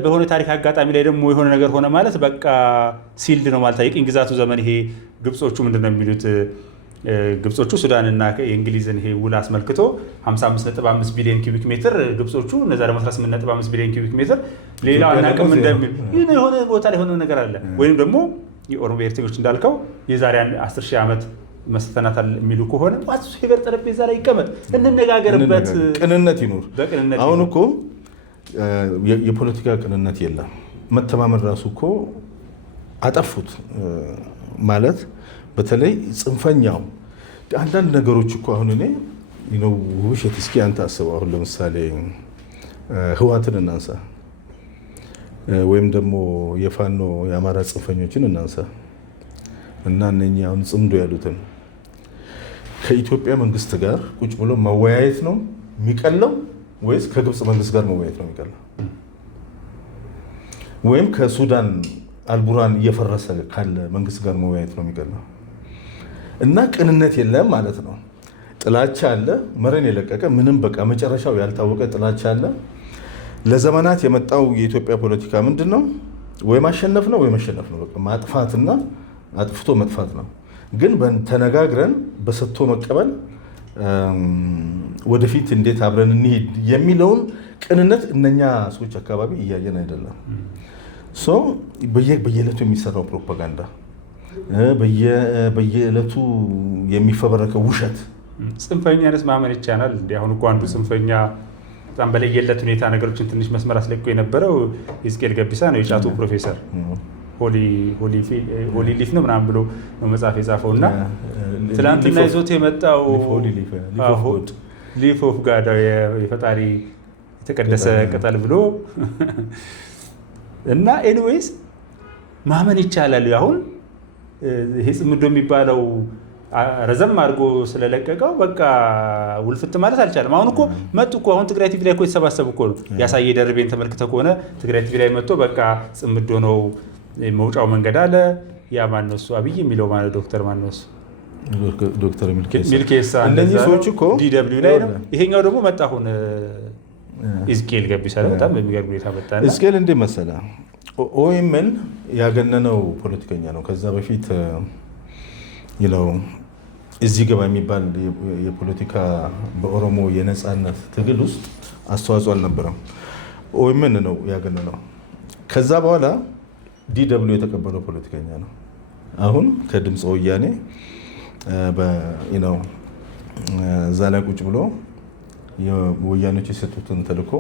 በሆነ ታሪክ አጋጣሚ ላይ ደግሞ የሆነ ነገር ሆነ ማለት በቃ ሲልድ ነው ማለት የቅኝ ግዛቱ ዘመን ይሄ ግብጾቹ ምንድን ነው የሚሉት? ግብጾቹ ሱዳንና የእንግሊዝን ይሄ ውል አስመልክቶ 55.5 ቢሊዮን ኪዩቢክ ሜትር ግብጾቹ እነዛ ደግሞ 18.5 ቢሊዮን ኪዩቢክ ሜትር ሌላው አናውቅም እንደሚል የሆነ ቦታ ላይ የሆነ ነገር አለ። ወይም ደግሞ የኦሮሞ ብሔርተኞች እንዳልከው የዛሬ 10 ሺህ ዓመት መስተናታል የሚሉ ከሆነ ሄበር ጠረጴዛ ላይ ይቀመጥ፣ እንነጋገርበት፣ ቅንነት ይኑር። በቅንነት አሁን እኮ የፖለቲካ ቅንነት የለም። መተማመን ራሱ እኮ አጠፉት ማለት በተለይ ጽንፈኛው አንዳንድ ነገሮች እኮ አሁን እኔ ውብሸት እስኪ አንተ አስበው። አሁን ለምሳሌ ህወሓትን እናንሳ ወይም ደግሞ የፋኖ የአማራ ጽንፈኞችን እናንሳ እና እነኚህ አሁን ጽምዶ ያሉትን ከኢትዮጵያ መንግስት ጋር ቁጭ ብሎ መወያየት ነው የሚቀለው ወይስ ከግብፅ መንግስት ጋር መወያየት ነው የሚቀለው? ወይም ከሱዳን አልቡራን እየፈረሰ ካለ መንግስት ጋር መወያየት ነው የሚቀለው? እና ቅንነት የለም ማለት ነው። ጥላቻ አለ፣ መረን የለቀቀ ምንም በቃ መጨረሻው ያልታወቀ ጥላቻ አለ። ለዘመናት የመጣው የኢትዮጵያ ፖለቲካ ምንድን ነው? ወይ ማሸነፍ ነው ወይ መሸነፍ ነው። በቃ ማጥፋትና አጥፍቶ መጥፋት ነው። ግን ተነጋግረን በሰጥቶ መቀበል ወደፊት እንዴት አብረን እንሂድ የሚለውን ቅንነት እነኛ ሰዎች አካባቢ እያየን አይደለም። በየዕለቱ የሚሰራው ፕሮፓጋንዳ፣ በየዕለቱ የሚፈበረከው ውሸት፣ ጽንፈኛንስ ማመን ይቻላል? እንዲህ አሁን እኮ አንዱ ጽንፈኛ በጣም በለየለት ሁኔታ ነገሮችን ትንሽ መስመር አስለቆ የነበረው ሕዝቅኤል ገቢሳ ነው፣ የጫቱ ፕሮፌሰር ሆሊ ሊፍ ነው ምናምን ብሎ ነው መጽሐፍ የጻፈው እና ትላንትና ይዞት የመጣው ሊፍ ኦፍ ጋድ የፈጣሪ የተቀደሰ ቅጠል ብሎ እና ኤኒዌይስ ማመን ይቻላል። አሁን ይሄ ጽምዶ የሚባለው ረዘም አድርጎ ስለለቀቀው በቃ ውልፍት ማለት አልቻለም። አሁን እኮ መጡ እኮ አሁን ትግራይ ቲቪ ላይ እኮ የተሰባሰቡ እኮ ነው። ያሳየ ደርቤን ተመልክተህ ከሆነ ትግራይ ቲቪ ላይ መጥቶ በቃ ጽምዶ ነው መውጫው መንገድ አለ። ያ ማነው እሱ አብይ የሚለው ማለት ዶክተር ማነው እሱ ዶክተር ሚልኬሳ እነዚህ ሰዎች እኮ ዲደብሊው ላይ ነው። ይሄኛው ደግሞ መጣ አሁን ሕዝቅኤል ገቢሳ በጣም በሚገርም ሁኔታ መጣና ሕዝቅኤል እንዴት መሰለህ ኦኤምን ያገነነው ፖለቲከኛ ነው። ከዛ በፊት እዚህ ገባ የሚባል የፖለቲካ በኦሮሞ የነፃነት ትግል ውስጥ አስተዋጽኦ አልነበረም። ኦኤምን ነው ያገነነው። ከዛ በኋላ ዲደብሊው የተቀበለው ፖለቲከኛ ነው። አሁን ከድምፀ ወያኔ እዛ ላይ ቁጭ ብሎ ወያኔዎች የሰጡትን ተልእኮ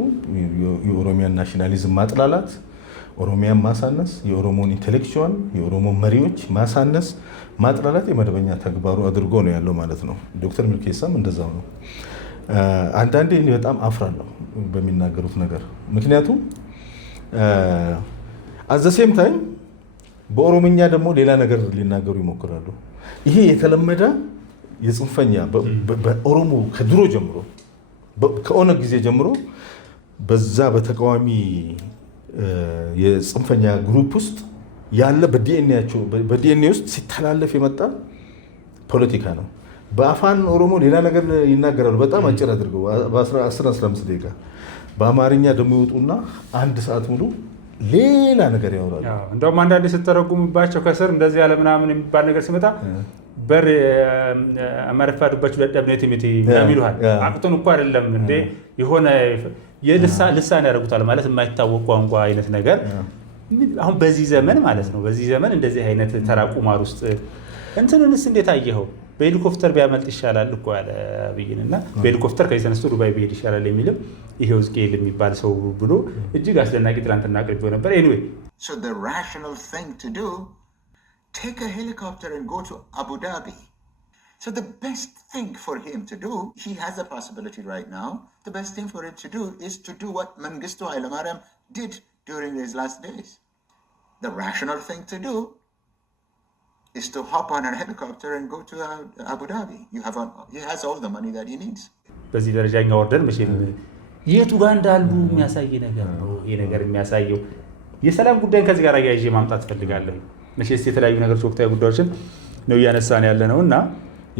የኦሮሚያን ናሽናሊዝም ማጥላላት፣ ኦሮሚያን ማሳነስ፣ የኦሮሞን ኢንቴሌክቹዋል የኦሮሞ መሪዎች ማሳነስ፣ ማጥላላት የመደበኛ ተግባሩ አድርጎ ነው ያለው ማለት ነው። ዶክተር ሚልኬሳም እንደዛው ነው። አንዳንዴ በጣም አፍራለሁ በሚናገሩት ነገር። ምክንያቱም አዘሴም ታይም በኦሮምኛ ደግሞ ሌላ ነገር ሊናገሩ ይሞክራሉ። ይሄ የተለመደ የጽንፈኛ በኦሮሞ ከድሮ ጀምሮ ከኦነግ ጊዜ ጀምሮ በዛ በተቃዋሚ የጽንፈኛ ግሩፕ ውስጥ ያለ በዲኤንኤ ውስጥ ሲተላለፍ የመጣ ፖለቲካ ነው። በአፋን ኦሮሞ ሌላ ነገር ይናገራሉ፣ በጣም አጭር አድርገው በ10-15 ደቂቃ። በአማርኛ ደግሞ ይወጡና 1 ሰዓት ሙሉ ሌላ ነገር ያወራሉ። እንደውም አንዳንዴ ስተረጉምባቸው ከስር እንደዚህ ያለ ምናምን የሚባል ነገር ሲመጣ በር አማርፋዱባችሁ ለደብነት የሚሉሃል አቅቶን እኮ አይደለም እንዴ የሆነ ልሳን ያደርጉታል ማለት የማይታወቅ ቋንቋ አይነት ነገር። አሁን በዚህ ዘመን ማለት ነው በዚህ ዘመን እንደዚህ አይነት ተራቁማር ውስጥ እንትንንስ እንዴት አየኸው? በሄሊኮፕተር ቢያመልጥ ይሻላል እኮ ያለ አብይንና በሄሊኮፕተር ከዚህ ተነስቶ ዱባይ ቢሄድ ይሻላል የሚልም ይሄው ዝቄል የሚባል ሰው ብሎ እጅግ አስደናቂ ትናንትና አቅርቤው ነበር። ኤኒዌይ so the rational thing to do, take a helicopter and go to Abu Dhabi. So the best thing for him to do, he has a possibility right now, the best thing for him to do is to do what Mengistu Haile Mariam did during his last days. The rational thing to do is to hop on a helicopter and go to Abu Dhabi. He has all the money that he needs. በዚህ ደረጃኛ ወርደን መቼም የቱ ጋር እንዳሉ የሚያሳይ ነገር ነው። ይሄ ነገር የሚያሳየው የሰላም ጉዳይን ከዚህ ጋር አያይዤ ማምጣት ፈልጋለሁ። መቼስ የተለያዩ ነገሮች ወቅታዊ ጉዳዮችን ነው እያነሳን ያለ ነው እና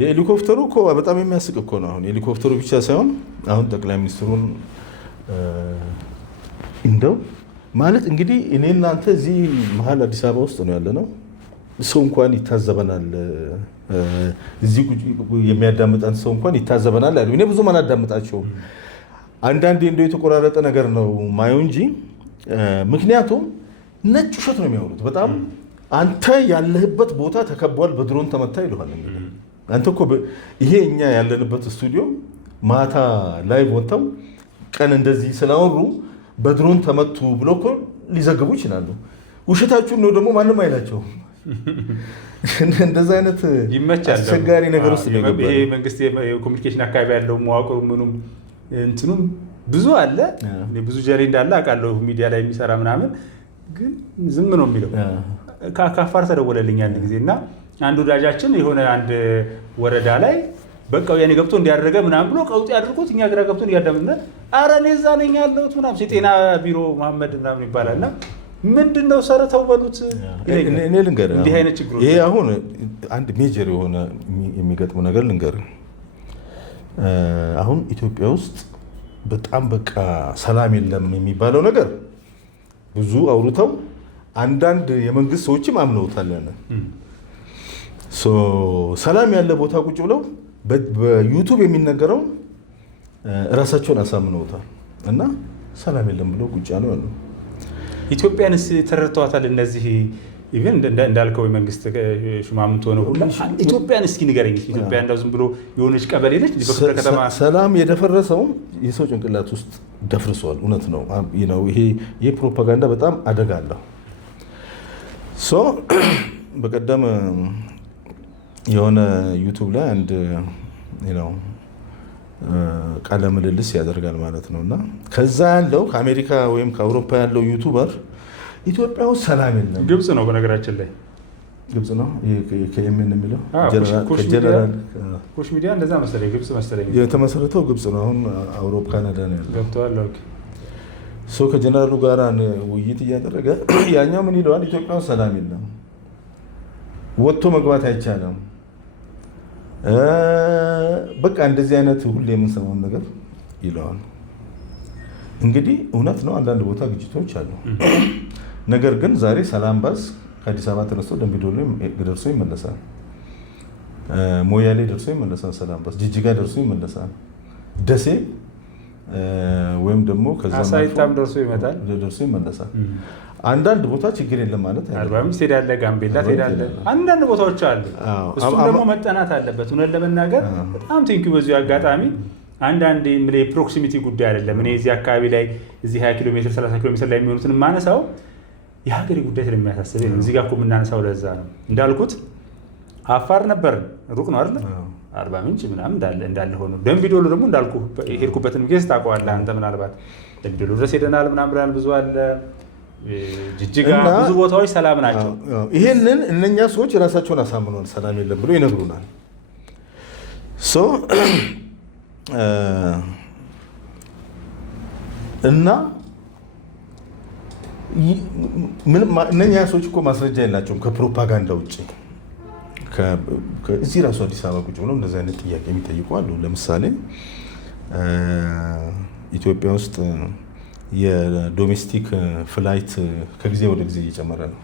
የሄሊኮፕተሩ እኮ በጣም የሚያስቅ እኮ ነው። አሁን ሄሊኮፕተሩ ብቻ ሳይሆን አሁን ጠቅላይ ሚኒስትሩን እንደው ማለት እንግዲህ እኔ እናንተ እዚህ መሀል አዲስ አበባ ውስጥ ነው ያለ ነው። ሰው እንኳን ይታዘበናል፣ እዚህ የሚያዳምጠን ሰው እንኳን ይታዘበናል አይደል? እኔ ብዙም አላዳምጣቸውም። አንዳንዴ እንደው የተቆራረጠ ነገር ነው ማየው እንጂ ምክንያቱም ነጭ ውሸት ነው የሚያወሩት። በጣም አንተ ያለህበት ቦታ ተከቧል፣ በድሮን ተመታ ይልሃል። እንግዲህ አንተ እኮ ይሄ እኛ ያለንበት ስቱዲዮ ማታ ላይቭ ወጥተው ቀን እንደዚህ ስላወሩ በድሮን ተመቱ ብሎ እኮ ሊዘግቡ ይችላሉ። ውሸታችሁን ነው ደግሞ ማንም አይላቸውም። እንደዛ አይነት አስቸጋሪ ነገር ውስጥ ነው የገባው። ይሄ መንግስት የኮሚኒኬሽን አካባቢ ያለው መዋቅሩ ምኑም እንትኑም ብዙ አለ። ብዙ ጀሌ እንዳለ አውቃለሁ፣ ሚዲያ ላይ የሚሰራ ምናምን፣ ግን ዝም ነው የሚለው። ከአፋር ተደወለልኝ አንድ ጊዜ እና አንድ ወዳጃችን የሆነ አንድ ወረዳ ላይ በቃ ያኔ ገብቶ እንዲያደርገ ምናምን ብሎ ቀውጥ ያድርጉት እኛ ግራ ገብቶን እያዳምጥን፣ ኧረ እኔ እዛ ነኝ ያለሁት ምናምን የጤና ቢሮ መሐመድ ምናምን ይባላልና ምንድነው ሰረተው በሉት። እኔ ልንገርህ እንዲህ አይነት ችግሮች ይሄ አሁን አንድ ሜጀር የሆነ የሚገጥሙ ነገር ልንገርህ። አሁን ኢትዮጵያ ውስጥ በጣም በቃ ሰላም የለም የሚባለው ነገር ብዙ አውርተው አንዳንድ የመንግስት ሰዎችም አምነውታል። ሰላም ያለ ቦታ ቁጭ ብለው በዩቱብ የሚነገረው እራሳቸውን አሳምነውታል እና ሰላም የለም ብለው ቁጭ ያለው አሉ። ኢትዮጵያንስ ተረድተዋታል እነዚህ ኢቨን እንዳልከው የመንግስት ሹማምንት ሆነ ሁላ ኢትዮጵያን እስኪ ንገረኝ። ኢትዮጵያ እንዳው ዝም ብሎ የሆነች ቀበሌ ነች በክፍለ ከተማ። ሰላም የደፈረሰው የሰው ጭንቅላት ውስጥ ደፍርሷል። እውነት ነው። ይሄ ፕሮፓጋንዳ በጣም አደጋ አለው። በቀደም የሆነ ዩቱብ ላይ አንድ ቃለ ምልልስ ያደርጋል ማለት ነው እና ከዛ ያለው ከአሜሪካ ወይም ከአውሮፓ ያለው ዩቱበር ኢትዮጵያ ውስጥ ሰላም የለም። ግብጽ ነው በነገራችን ላይ ግብጽ ነው ከየመን የሚለው ኩሽ ሚዲያ እንደዛ መሰለኝ ግብጽ መሰለኝ የተመሰረተው ግብጽ ነው። አሁን አውሮፓ ካናዳ ነው ያለው። ገብቷል። ኦኬ ከጀነራሉ ጋር ውይይት እያደረገ ያኛው ምን ይለዋል? ኢትዮጵያ ውስጥ ሰላም የለም፣ ወጥቶ መግባት አይቻልም። በቃ እንደዚህ አይነት ሁሌ የምንሰማውን ነገር ይለዋል። እንግዲህ እውነት ነው፣ አንዳንድ ቦታ ግጭቶች አሉ። ነገር ግን ዛሬ ሰላም ባስ ከአዲስ አበባ ተነስቶ ደምቢዶሎ ደርሶ ይመለሳል፣ ሞያሌ ደርሶ ይመለሳል፣ ሰላም ባስ ጅጅጋ ደርሶ ይመለሳል፣ ደሴ ወይም ደግሞ አሳይታም ደርሶ ይመለሳል። አንዳንድ ቦታ ችግር የለም ማለት አይደለም። አርባ ምንጭ ሄዳለ፣ ጋምቤላ ሄዳለ፣ አንዳንድ ቦታዎች አሉ። እሱም ደግሞ መጠናት አለበት። እውነት ለመናገር በጣም ቴንኪው። በዚሁ አጋጣሚ አንዳንድ የፕሮክሲሚቲ ጉዳይ አይደለም። እኔ እዚህ አካባቢ ላይ እዚህ 20 ኪሎ ሜትር 30 ኪሎ ሜትር ላይ የሚሆኑትን የማነሳው የሀገሬ ጉዳይ ስለሚያሳስበኝ ነው። እዚህ ጋር እኮ የምናነሳው ለዛ ነው። እንዳልኩት አፋር ነበር፣ ሩቅ ነው አይደለ? አርባ ምንጭ ምናምን እንዳለ ሆኖ ደምቢዶሎ ደግሞ እንዳልኩ ሄድኩበትን ጊዜ ታውቀዋለህ አንተ። ምናልባት ደምቢዶሎ ድረስ ሄደናል ምናምን ብለናል። ብዙ አለ ጅጅጋ ብዙ ቦታዎች ሰላም ናቸው። ይሄንን እነኛ ሰዎች ራሳቸውን አሳምነዋል፣ ሰላም የለም ብሎ ይነግሩናል። እና እነኛ ሰዎች እኮ ማስረጃ የላቸውም ከፕሮፓጋንዳ ውጭ። እዚህ ራሱ አዲስ አበባ ቁጭ ብለው እንደዚህ አይነት ጥያቄ የሚጠይቁ አሉ። ለምሳሌ ኢትዮጵያ ውስጥ የዶሜስቲክ ፍላይት ከጊዜ ወደ ጊዜ እየጨመረ ነው።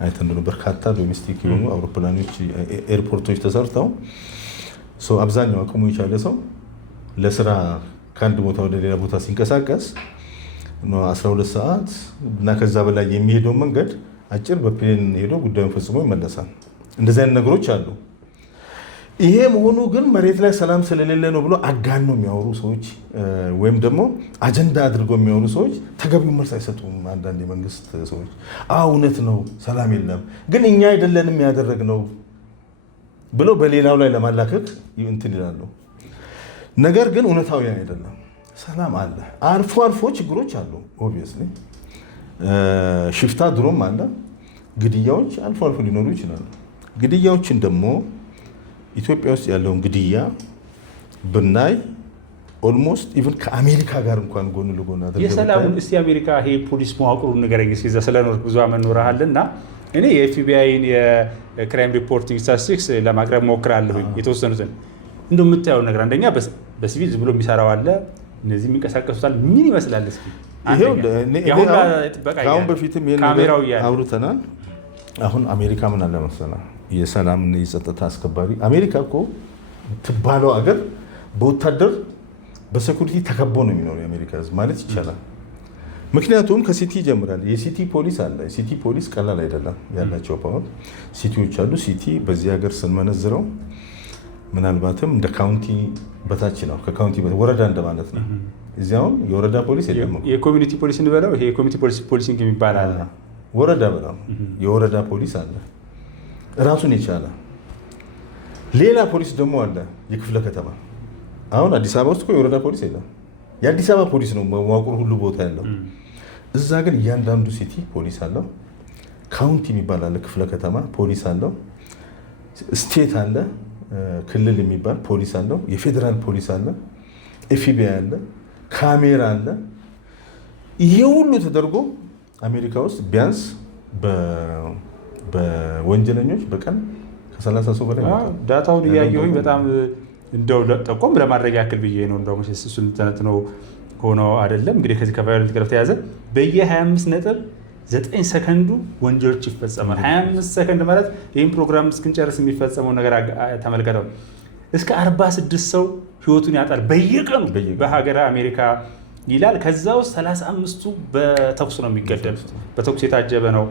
አይተን እንደሆነ በርካታ ዶሜስቲክ የሆኑ አውሮፕላኖች ኤርፖርቶች ተሰርተው አብዛኛው አቅሙ የቻለ ሰው ለስራ ከአንድ ቦታ ወደ ሌላ ቦታ ሲንቀሳቀስ 12 ሰዓት እና ከዛ በላይ የሚሄደው መንገድ አጭር በፕሌን ሄዶ ጉዳዩን ፈጽሞ ይመለሳል። እንደዚህ አይነት ነገሮች አሉ። ይሄ መሆኑ ግን መሬት ላይ ሰላም ስለሌለ ነው ብሎ አጋን ነው የሚያወሩ ሰዎች ወይም ደግሞ አጀንዳ አድርገው የሚያወሩ ሰዎች ተገቢው መልስ አይሰጡም። አንዳንድ የመንግስት ሰዎች እውነት ነው ሰላም የለም ግን እኛ አይደለንም ያደረግነው ብለው በሌላው ላይ ለማላከክ እንትን ይላሉ። ነገር ግን እውነታዊ አይደለም። ሰላም አለ። አልፎ አልፎ ችግሮች አሉ። ኦብቪየስሊ ሽፍታ ድሮም አለ። ግድያዎች አልፎ አልፎ ሊኖሩ ይችላሉ። ግድያዎችን ደግሞ ኢትዮጵያ ውስጥ ያለውን ግድያ ብናይ ኦልሞስት ኢቭን ከአሜሪካ ጋር እንኳን ጎን ለጎን አድርገን የሰላሙን እስቲ አሜሪካ ይሄ ፖሊስ መዋቅሩን ንገረኝ እስኪ። እዛ ስለኖርክ ብዙ አመት ኖረሃልና እኔ የኤፍቢአይን የክራይም ሪፖርቲንግ ስታቲስቲክስ ለማቅረብ ሞክራለሁ የተወሰኑትን። እንደው የምታየው ነገር አንደኛ በሲቪል ዝም ብሎ የሚሰራው አለ፣ እነዚህ የሚንቀሳቀሱታል ምን ይመስላል እስኪ? ከአሁን በፊትም ካሜራው አውርተናል። አሁን አሜሪካ ምን አለ መሰለህ የሰላምና የጸጥታ አስከባሪ አሜሪካ እኮ ትባለው አገር በወታደር በሴኩሪቲ ተከቦ ነው የሚኖረው የአሜሪካ ሕዝብ ማለት ይቻላል። ምክንያቱም ከሲቲ ይጀምራል። የሲቲ ፖሊስ አለ። የሲቲ ፖሊስ ቀላል አይደለም ያላቸው ፓወር ሲቲዎች አሉ። ሲቲ በዚህ ሀገር ስንመነዝረው ምናልባትም እንደ ካውንቲ በታች ነው። ከካውንቲ ወረዳ እንደማለት ነው። እዚያውም የወረዳ ፖሊስ የለም። የኮሚኒቲ ፖሊስ እንበለው ይሄ የኮሚኒቲ ፖሊሲንግ የሚባል አለ። ወረዳ በለው የወረዳ ፖሊስ አለ ራሱን የቻለ። ሌላ ፖሊስ ደግሞ አለ የክፍለ ከተማ። አሁን አዲስ አበባ ውስጥ እኮ የወረዳ ፖሊስ የለም። የአዲስ አበባ ፖሊስ ነው መዋቅሩ ሁሉ ቦታ ያለው። እዛ ግን እያንዳንዱ ሲቲ ፖሊስ አለው። ካውንቲ የሚባል አለ፣ ክፍለ ከተማ ፖሊስ አለው። ስቴት አለ፣ ክልል የሚባል ፖሊስ አለው። የፌዴራል ፖሊስ አለ፣ ኤፍቢአይ አለ፣ ካሜራ አለ። ይሄ ሁሉ ተደርጎ አሜሪካ ውስጥ ቢያንስ በወንጀለኞች በቀን ከ30 ሰው በላይ ዳታውን እያየሁኝ በጣም እንደው ጠቆም ለማድረግ ያክል ብዬ ነው። እንደው እሱን ተነትነው ሆኖ አይደለም እንግዲህ ከዚህ ከቫዮለንት ጋር ተያዘ በየ25.9 ሰከንዱ ወንጀሎች ይፈጸማል። 25 ሰከንድ ማለት ይህን ፕሮግራም እስክንጨርስ የሚፈጸመው ነገር ተመልከተው። እስከ 46 ሰው ህይወቱን ያጣል በየቀኑ በሀገረ አሜሪካ ይላል። ከዛ ውስጥ 35ቱ በተኩስ ነው የሚገደሉት፣ በተኩስ የታጀበ ነው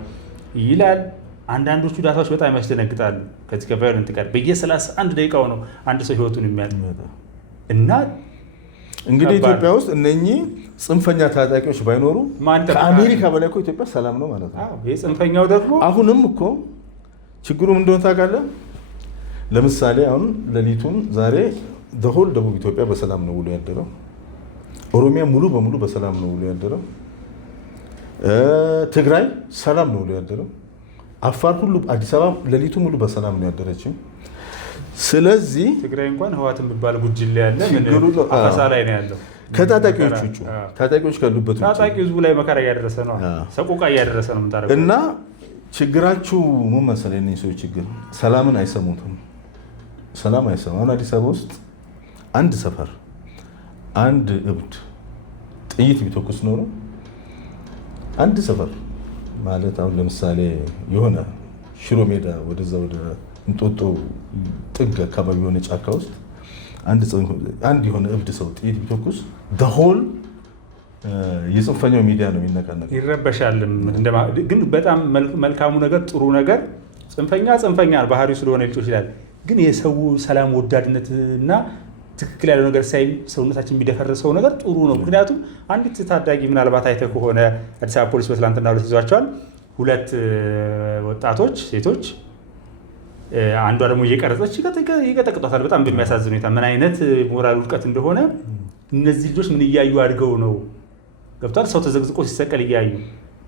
ይላል። አንዳንዶቹ ዳታዎች በጣም ያስደነግጣሉ። ከዚህ ከቫዮለንት ጋር በየ31 ደቂቃው ነው አንድ ሰው ህይወቱን የሚያጣው። እና እንግዲህ ኢትዮጵያ ውስጥ እነኚህ ጽንፈኛ ታጣቂዎች ባይኖሩ ከአሜሪካ በላይ እኮ ኢትዮጵያ ሰላም ነው ማለት ነው። ይህ ጽንፈኛው ደግሞ አሁንም እኮ ችግሩ ምን እንደሆነ ታውቃለህ? ለምሳሌ አሁን ሌሊቱን ዛሬ ደሆል ደቡብ ኢትዮጵያ በሰላም ነው ውሎ ያደረው። ኦሮሚያ ሙሉ በሙሉ በሰላም ነው ውሎ ያደረው። ትግራይ ሰላም ነው ውሎ ያደረው። አፋር ሁሉ፣ አዲስ አበባ ሌሊቱ ሙሉ በሰላም ነው ያደረችው። ስለዚህ ትግራይ እንኳን ህዋትን የሚባል ጉጅል ያለ አፈሳ ላይ ነው ያለው። ከታጣቂዎች ውጭ ታጣቂዎች ካሉበት ታጣቂ ህዝቡ ላይ መከራ እያደረሰ ነው፣ ሰቆቃ እያደረሰ ነው የምታደርገው። እና ችግራችሁ ምን መሰለኝ እነዚህ ሰዎች ችግር ሰላምን አይሰሙትም። ሰላም አይሰሙም። አሁን አዲስ አበባ ውስጥ አንድ ሰፈር አንድ እብድ ጥይት ቢተኩስ ኖሮ አንድ ሰፈር ማለት አሁን ለምሳሌ የሆነ ሽሮ ሜዳ ወደዛ ወደ እንጦጦ ጥግ አካባቢ የሆነ ጫካ ውስጥ አንድ የሆነ እብድ ሰው ጥይት ቢተኩስ ደሆል የጽንፈኛው ሚዲያ ነው የሚነቃነቅ፣ ይረበሻልም። ግን በጣም መልካሙ ነገር ጥሩ ነገር ጽንፈኛ ባህሪው ስለሆነ ሊጮህ ይችላል። ግን የሰው ሰላም ወዳድነትና ትክክል ያለው ነገር ሳይ ሰውነታችን የሚደፈርሰው ነገር ጥሩ ነው። ምክንያቱም አንዲት ታዳጊ ምናልባት አይተህ ከሆነ አዲስ አበባ ፖሊስ በትላንትና ሁለት ይዟቸዋል። 2 ወጣቶች ሴቶች፣ አንዷ ደግሞ እየቀረጸች ይቀጠቅጧታል። በጣም በሚያሳዝን ሁኔታ ምን አይነት ሞራል ውድቀት እንደሆነ። እነዚህ ልጆች ምን እያዩ አድገው ነው ገብቷል? ሰው ተዘግዝቆ ሲሰቀል እያዩ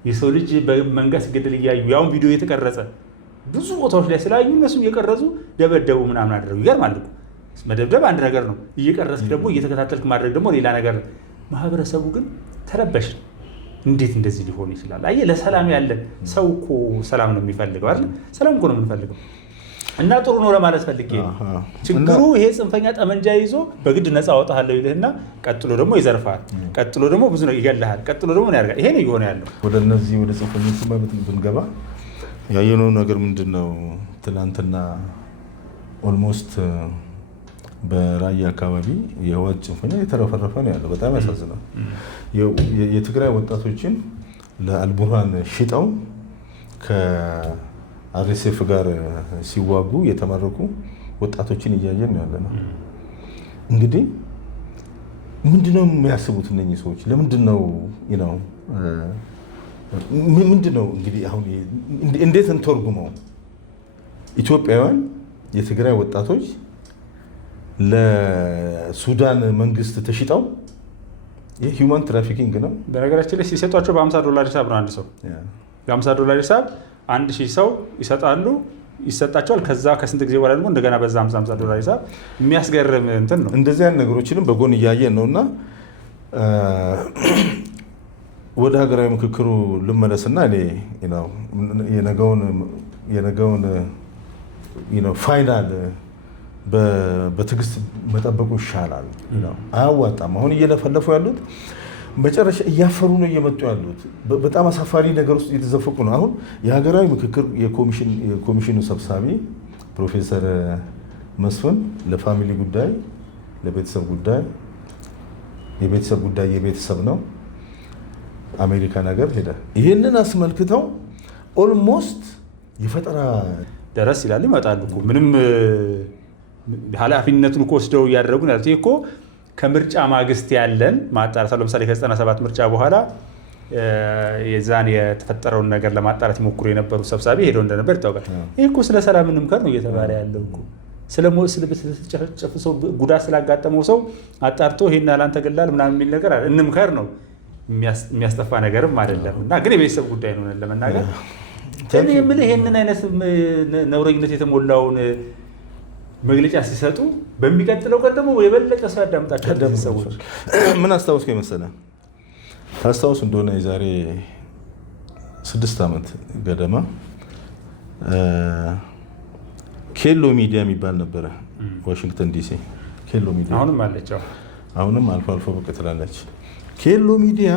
የሰው ልጅ በመንጋ ሲገደል እያዩ ያውን ቪዲዮ የተቀረጸ ብዙ ቦታዎች ላይ ስላዩ እነሱም እየቀረጹ ደበደቡ ምናምን አደረጉ። ይገርማል እኮ መደብደብ አንድ ነገር ነው፣ እየቀረጽክ ደግሞ እየተከታተልክ ማድረግ ደግሞ ሌላ ነገር ነው። ማህበረሰቡ ግን ተረበሽ። እንዴት እንደዚህ ሊሆን ይችላል? አየህ ለሰላም ያለን ሰው እኮ ሰላም ነው የሚፈልገው አይደል? ሰላም እኮ ነው የምንፈልገው እና ጥሩ ነው ለማለት ፈልጌ ነው። ችግሩ ይሄ ጽንፈኛ ጠመንጃ ይዞ በግድ ነፃ አወጣለሁ ይልህና ቀጥሎ ደግሞ ይዘርፋል፣ ቀጥሎ ደግሞ ብዙ ነው ይገልሃል፣ ቀጥሎ ደግሞ ምን ያደርጋል? ይሄ ነው እየሆነ ያለው። ወደ እነዚህ ወደ ጽንፈኞቹ ብንገባ ያየነው ነገር ምንድን ነው? ትናንትና ኦልሞስት በራያ አካባቢ የህወሓት ጽንፈኛ የተረፈረፈ ነው ያለው። በጣም ያሳዝናል። የትግራይ ወጣቶችን ለአልቡርሃን ሽጠው ከአርኤስኤፍ ጋር ሲዋጉ የተማረኩ ወጣቶችን እያየን ያለ ነው። እንግዲህ ምንድነው የሚያስቡት እነኚህ ሰዎች? ለምንድነው ምንድነው እንግዲህ አሁን እንዴት እንተርጉመው? ኢትዮጵያውያን የትግራይ ወጣቶች ለሱዳን መንግስት ተሽጠው የሂውማን ትራፊኪንግ ነው። በነገራችን ላይ ሲሰጧቸው $50 ሂሳብ ነው። አንድ ሰው $50 ሂሳብ 1000 ሰው ይሰጣሉ፣ ይሰጣቸዋል። ከዛ ከስንት ጊዜ በኋላ ደግሞ እንደገና በዛ $50 ሂሳብ የሚያስገርም እንትን ነው። እንደዚህ አይነት ነገሮችንም በጎን እያየን ነው። እና ወደ ሀገራዊ ምክክሩ ልመለስና እኔ የነገውን ፋይናል በትዕግስት መጠበቁ ይሻላል። አያዋጣም። አሁን እየለፈለፉ ያሉት መጨረሻ እያፈሩ ነው እየመጡ ያሉት። በጣም አሳፋሪ ነገር ውስጥ እየተዘፈቁ ነው። አሁን የሀገራዊ ምክክር የኮሚሽኑ ሰብሳቢ ፕሮፌሰር መስፍን ለፋሚሊ ጉዳይ፣ ለቤተሰብ ጉዳይ የቤተሰብ ጉዳይ የቤተሰብ ነው አሜሪካ ነገር ሄደ። ይህንን አስመልክተው ኦልሞስት የፈጠራ ደረስ ይላል ይመጣሉ እኮ ምንም ኃላፊነቱን እኮ ወስደው እያደረጉ ነው ያሉት። ይሄ እኮ ከምርጫ ማግስት ያለን ማጣራት። ለምሳሌ ከ97 ምርጫ በኋላ የዛን የተፈጠረውን ነገር ለማጣራት ይሞክሩ የነበሩ ሰብሳቢ ሄደው እንደነበር ይታወቃል። ይሄ እኮ ስለ ሰላም እንምከር ነው እየተባለ ያለው እኮ ስለተጨፈጨፈ ሰው ጉዳት ስላጋጠመው ሰው አጣርቶ ይሄን አላንተ ገላል ምናምን የሚል ነገር እንምከር ነው። የሚያስጠፋ ነገርም አይደለም። እና ግን የቤተሰብ ጉዳይ ነው ለመናገር እኔ የምልህ ይሄንን አይነት ነውረኝነት የተሞላውን መግለጫ ሲሰጡ በሚቀጥለው ቀን ደግሞ የበለጠ ሰው ያዳምጣቸዋል። ሰዎች ምን አስታውስከኝ መሰለህ? ታስታውስ እንደሆነ የዛሬ 6 ዓመት ገደማ ኬሎ ሚዲያ የሚባል ነበረ ዋሽንግተን ዲሲ። ኬሎ ሚዲያ አሁንም አለች። አሁንም አልፎ አልፎ ብቅ ትላለች። ኬሎ ሚዲያ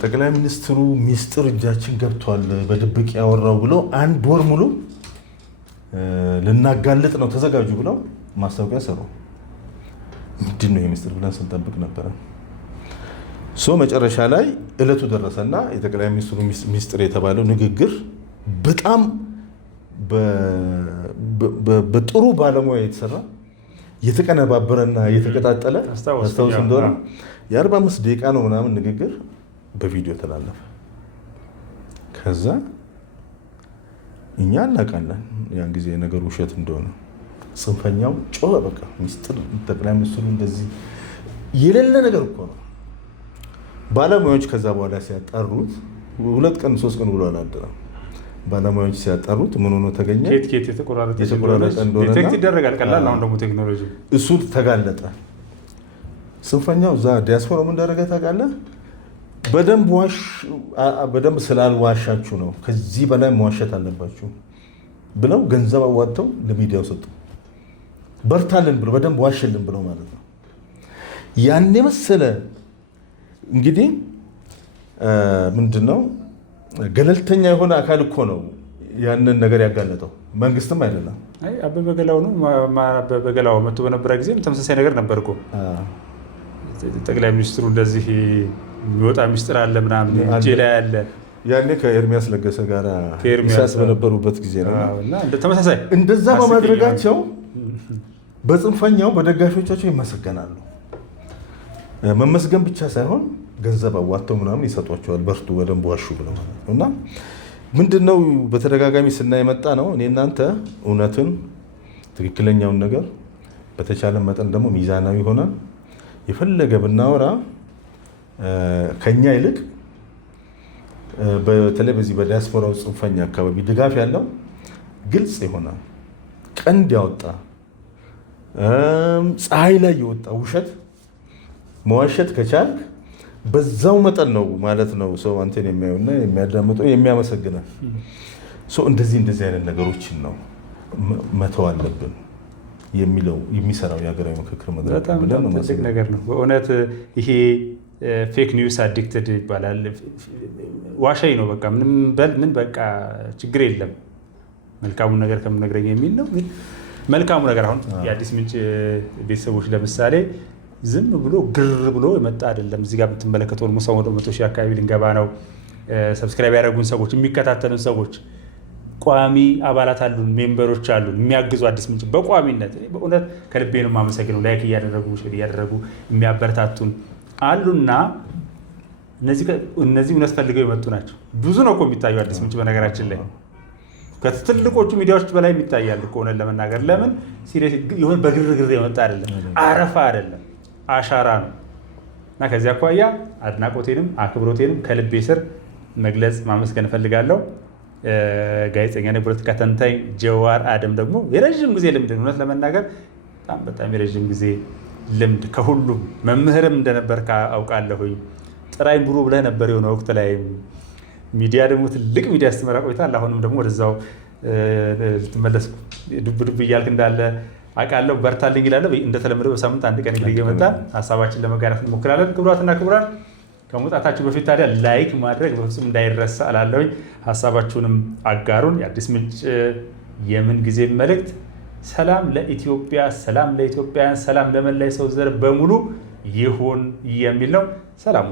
ጠቅላይ ሚኒስትሩ ሚስጥር እጃችን ገብቷል በድብቅ ያወራው ብለው 1 ወር ሙሉ ልናጋልጥ ነው ተዘጋጁ ብለው ማስታወቂያ ሰሩ። ምንድን ነው የሚስጥር ብለን ስንጠብቅ ነበረ። መጨረሻ ላይ እለቱ ደረሰና የጠቅላይ ሚኒስትሩ ሚስጥር የተባለው ንግግር በጣም በጥሩ ባለሙያ የተሰራ የተቀነባበረና የተቀጣጠለ አስታውስ እንደሆነ የ45 ደቂቃ ነው ምናምን ንግግር በቪዲዮ ተላለፈ። ከዛ እኛ እናውቃለን ያን ጊዜ ነገር ውሸት እንደሆነ። ጽንፈኛው ጮኸ። በቃ ሚስጥር ጠቅላይ ሚኒስትሩ እንደዚህ የሌለ ነገር እኮ ነው። ባለሙያዎች ከዛ በኋላ ሲያጣሩት 2 ቀን 3 ቀን ብሎ አላደረም። ባለሙያዎች ሲያጣሩት ምን ሆኖ ተገኘ? ኬት የተቆራረጠ እንደሆነ ዲቴክት ይደረጋል። ቀላል አሁን ደግሞ ቴክኖሎጂ እሱ ተጋለጠ። ጽንፈኛው እዛ ዲያስፖራ ምን እንዳደረገ ታውቃለህ? በደንብ ስላልዋሻችሁ ነው ከዚህ በላይ መዋሸት አለባችሁ ብለው ገንዘብ አዋጥተው ለሚዲያው ሰጡ። በርታልን ብሎ በደንብ ዋሽልን ብለው ማለት ነው። ያን መሰለ እንግዲህ ምንድነው ገለልተኛ የሆነ አካል እኮ ነው ያንን ነገር ያጋለጠው፣ መንግስትም አይደለም። አበበ ገላው ነው። አበበ ገላው መጥቶ በነበረ ጊዜ ተመሳሳይ ነገር ነበር እኮ። ጠቅላይ ሚኒስትሩ እንደዚህ የሚወጣ ሚስጥር አለ ምናምን እጄ ላይ ያለ ያኔ ከኤርሚያስ ለገሰ ጋር ኢሳት በነበሩበት ጊዜ ነው። ተመሳሳይ እንደዛ በማድረጋቸው በጽንፈኛው በደጋፊዎቻቸው ይመሰገናሉ። መመስገን ብቻ ሳይሆን ገንዘብ አዋጥተው ምናምን ይሰጧቸዋል። በርቱ በደንብ ዋሹ ብለው ማለት ነው። እና ምንድነው በተደጋጋሚ ስናይ መጣ ነው እኔ እናንተ እውነትን ትክክለኛውን ነገር በተቻለ መጠን ደግሞ ሚዛናዊ ሆነን የፈለገ ብናወራ ከኛ ይልቅ በተለይ በዚህ በዲያስፖራው ጽንፈኛ አካባቢ ድጋፍ ያለው ግልጽ የሆነ ቀንድ ያወጣ ፀሐይ ላይ የወጣ ውሸት መዋሸት ከቻልክ በዛው መጠን ነው ማለት ነው ሰው አንተን የሚያዩና የሚያዳምጠው የሚያመሰግነው። እንደዚህ አይነት ነገሮችን ነው መተው አለብን የሚለው የሚሰራው የሀገራዊ ምክክር መድረክ በጣም ትልቅ ነገር ነው በእውነት። ይሄ ፌክ ኒውስ አዲክትድ ይባላል። ዋሻይ ነው በቃ ምንም በል ምን በቃ ችግር የለም መልካሙን ነገር ከምነግረኝ የሚል ነው። መልካሙ ነገር አሁን የአዲስ ምንጭ ቤተሰቦች ለምሳሌ ዝም ብሎ ግር ብሎ የመጣ አይደለም። እዚህ ጋር የምትመለከተው ሙሳ ወደ 100,000 አካባቢ ልንገባ ነው። ሰብስክራይብ ያደረጉን ሰዎች፣ የሚከታተሉን ሰዎች፣ ቋሚ አባላት አሉን፣ ሜምበሮች አሉን የሚያግዙ አዲስ ምንጭ በቋሚነት በእውነት ከልቤ ነው የማመሰግነው። ላይክ እያደረጉ ሼር እያደረጉ የሚያበረታቱን አሉና እነዚህ እውነት ፈልገው የመጡ ናቸው። ብዙ ነው እኮ የሚታዩ አዲስ ምንጭ በነገራችን ላይ ከትልቆቹ ሚዲያዎች በላይ የሚታያል እኮ እውነት ለመናገር። ለምን ሲሪየስ የሆነ በግርግር የመጣ አይደለም፣ አረፋ አይደለም፣ አሻራ ነው እና ከዚህ አኳያ አድናቆቴንም አክብሮቴንም ከልቤ ስር መግለጽ ማመስገን እፈልጋለሁ። ጋዜጠኛ ነው፣ ፖለቲካ ተንታኝ ጀዋር አደም ደግሞ የረዥም ጊዜ ልምድ እውነት ለመናገር በጣም የረዥም ጊዜ ልምድ ከሁሉም መምህርም እንደነበር አውቃለሁኝ። ጥራኝ ብሎ ብለህ ነበር የሆነ ወቅት ላይ ሚዲያ ደግሞ ትልቅ ሚዲያ ስትመራ ቆይታል። አሁንም ደግሞ ወደዛው ልትመለስ ዱብ ዱብ እያልክ እንዳለ አውቃለሁ። በርታልኝ ይላለሁ። እንደተለመደው በሳምንት አንድ ቀን እንግዲህ እየመጣን ሀሳባችን ለመጋራት እንሞክራለን። ክቡራትና ክቡራን ከመውጣታችሁ በፊት ታዲያ ላይክ ማድረግ በፍጹም እንዳይረሳ እላለሁኝ። ሀሳባችሁንም አጋሩን። የአዲስ ምንጭ የምን ጊዜ መልእክት ሰላም ለኢትዮጵያ፣ ሰላም ለኢትዮጵያውያን፣ ሰላም ለመላ የሰው ዘር በሙሉ ይሁን የሚል ነው። ሰላሙ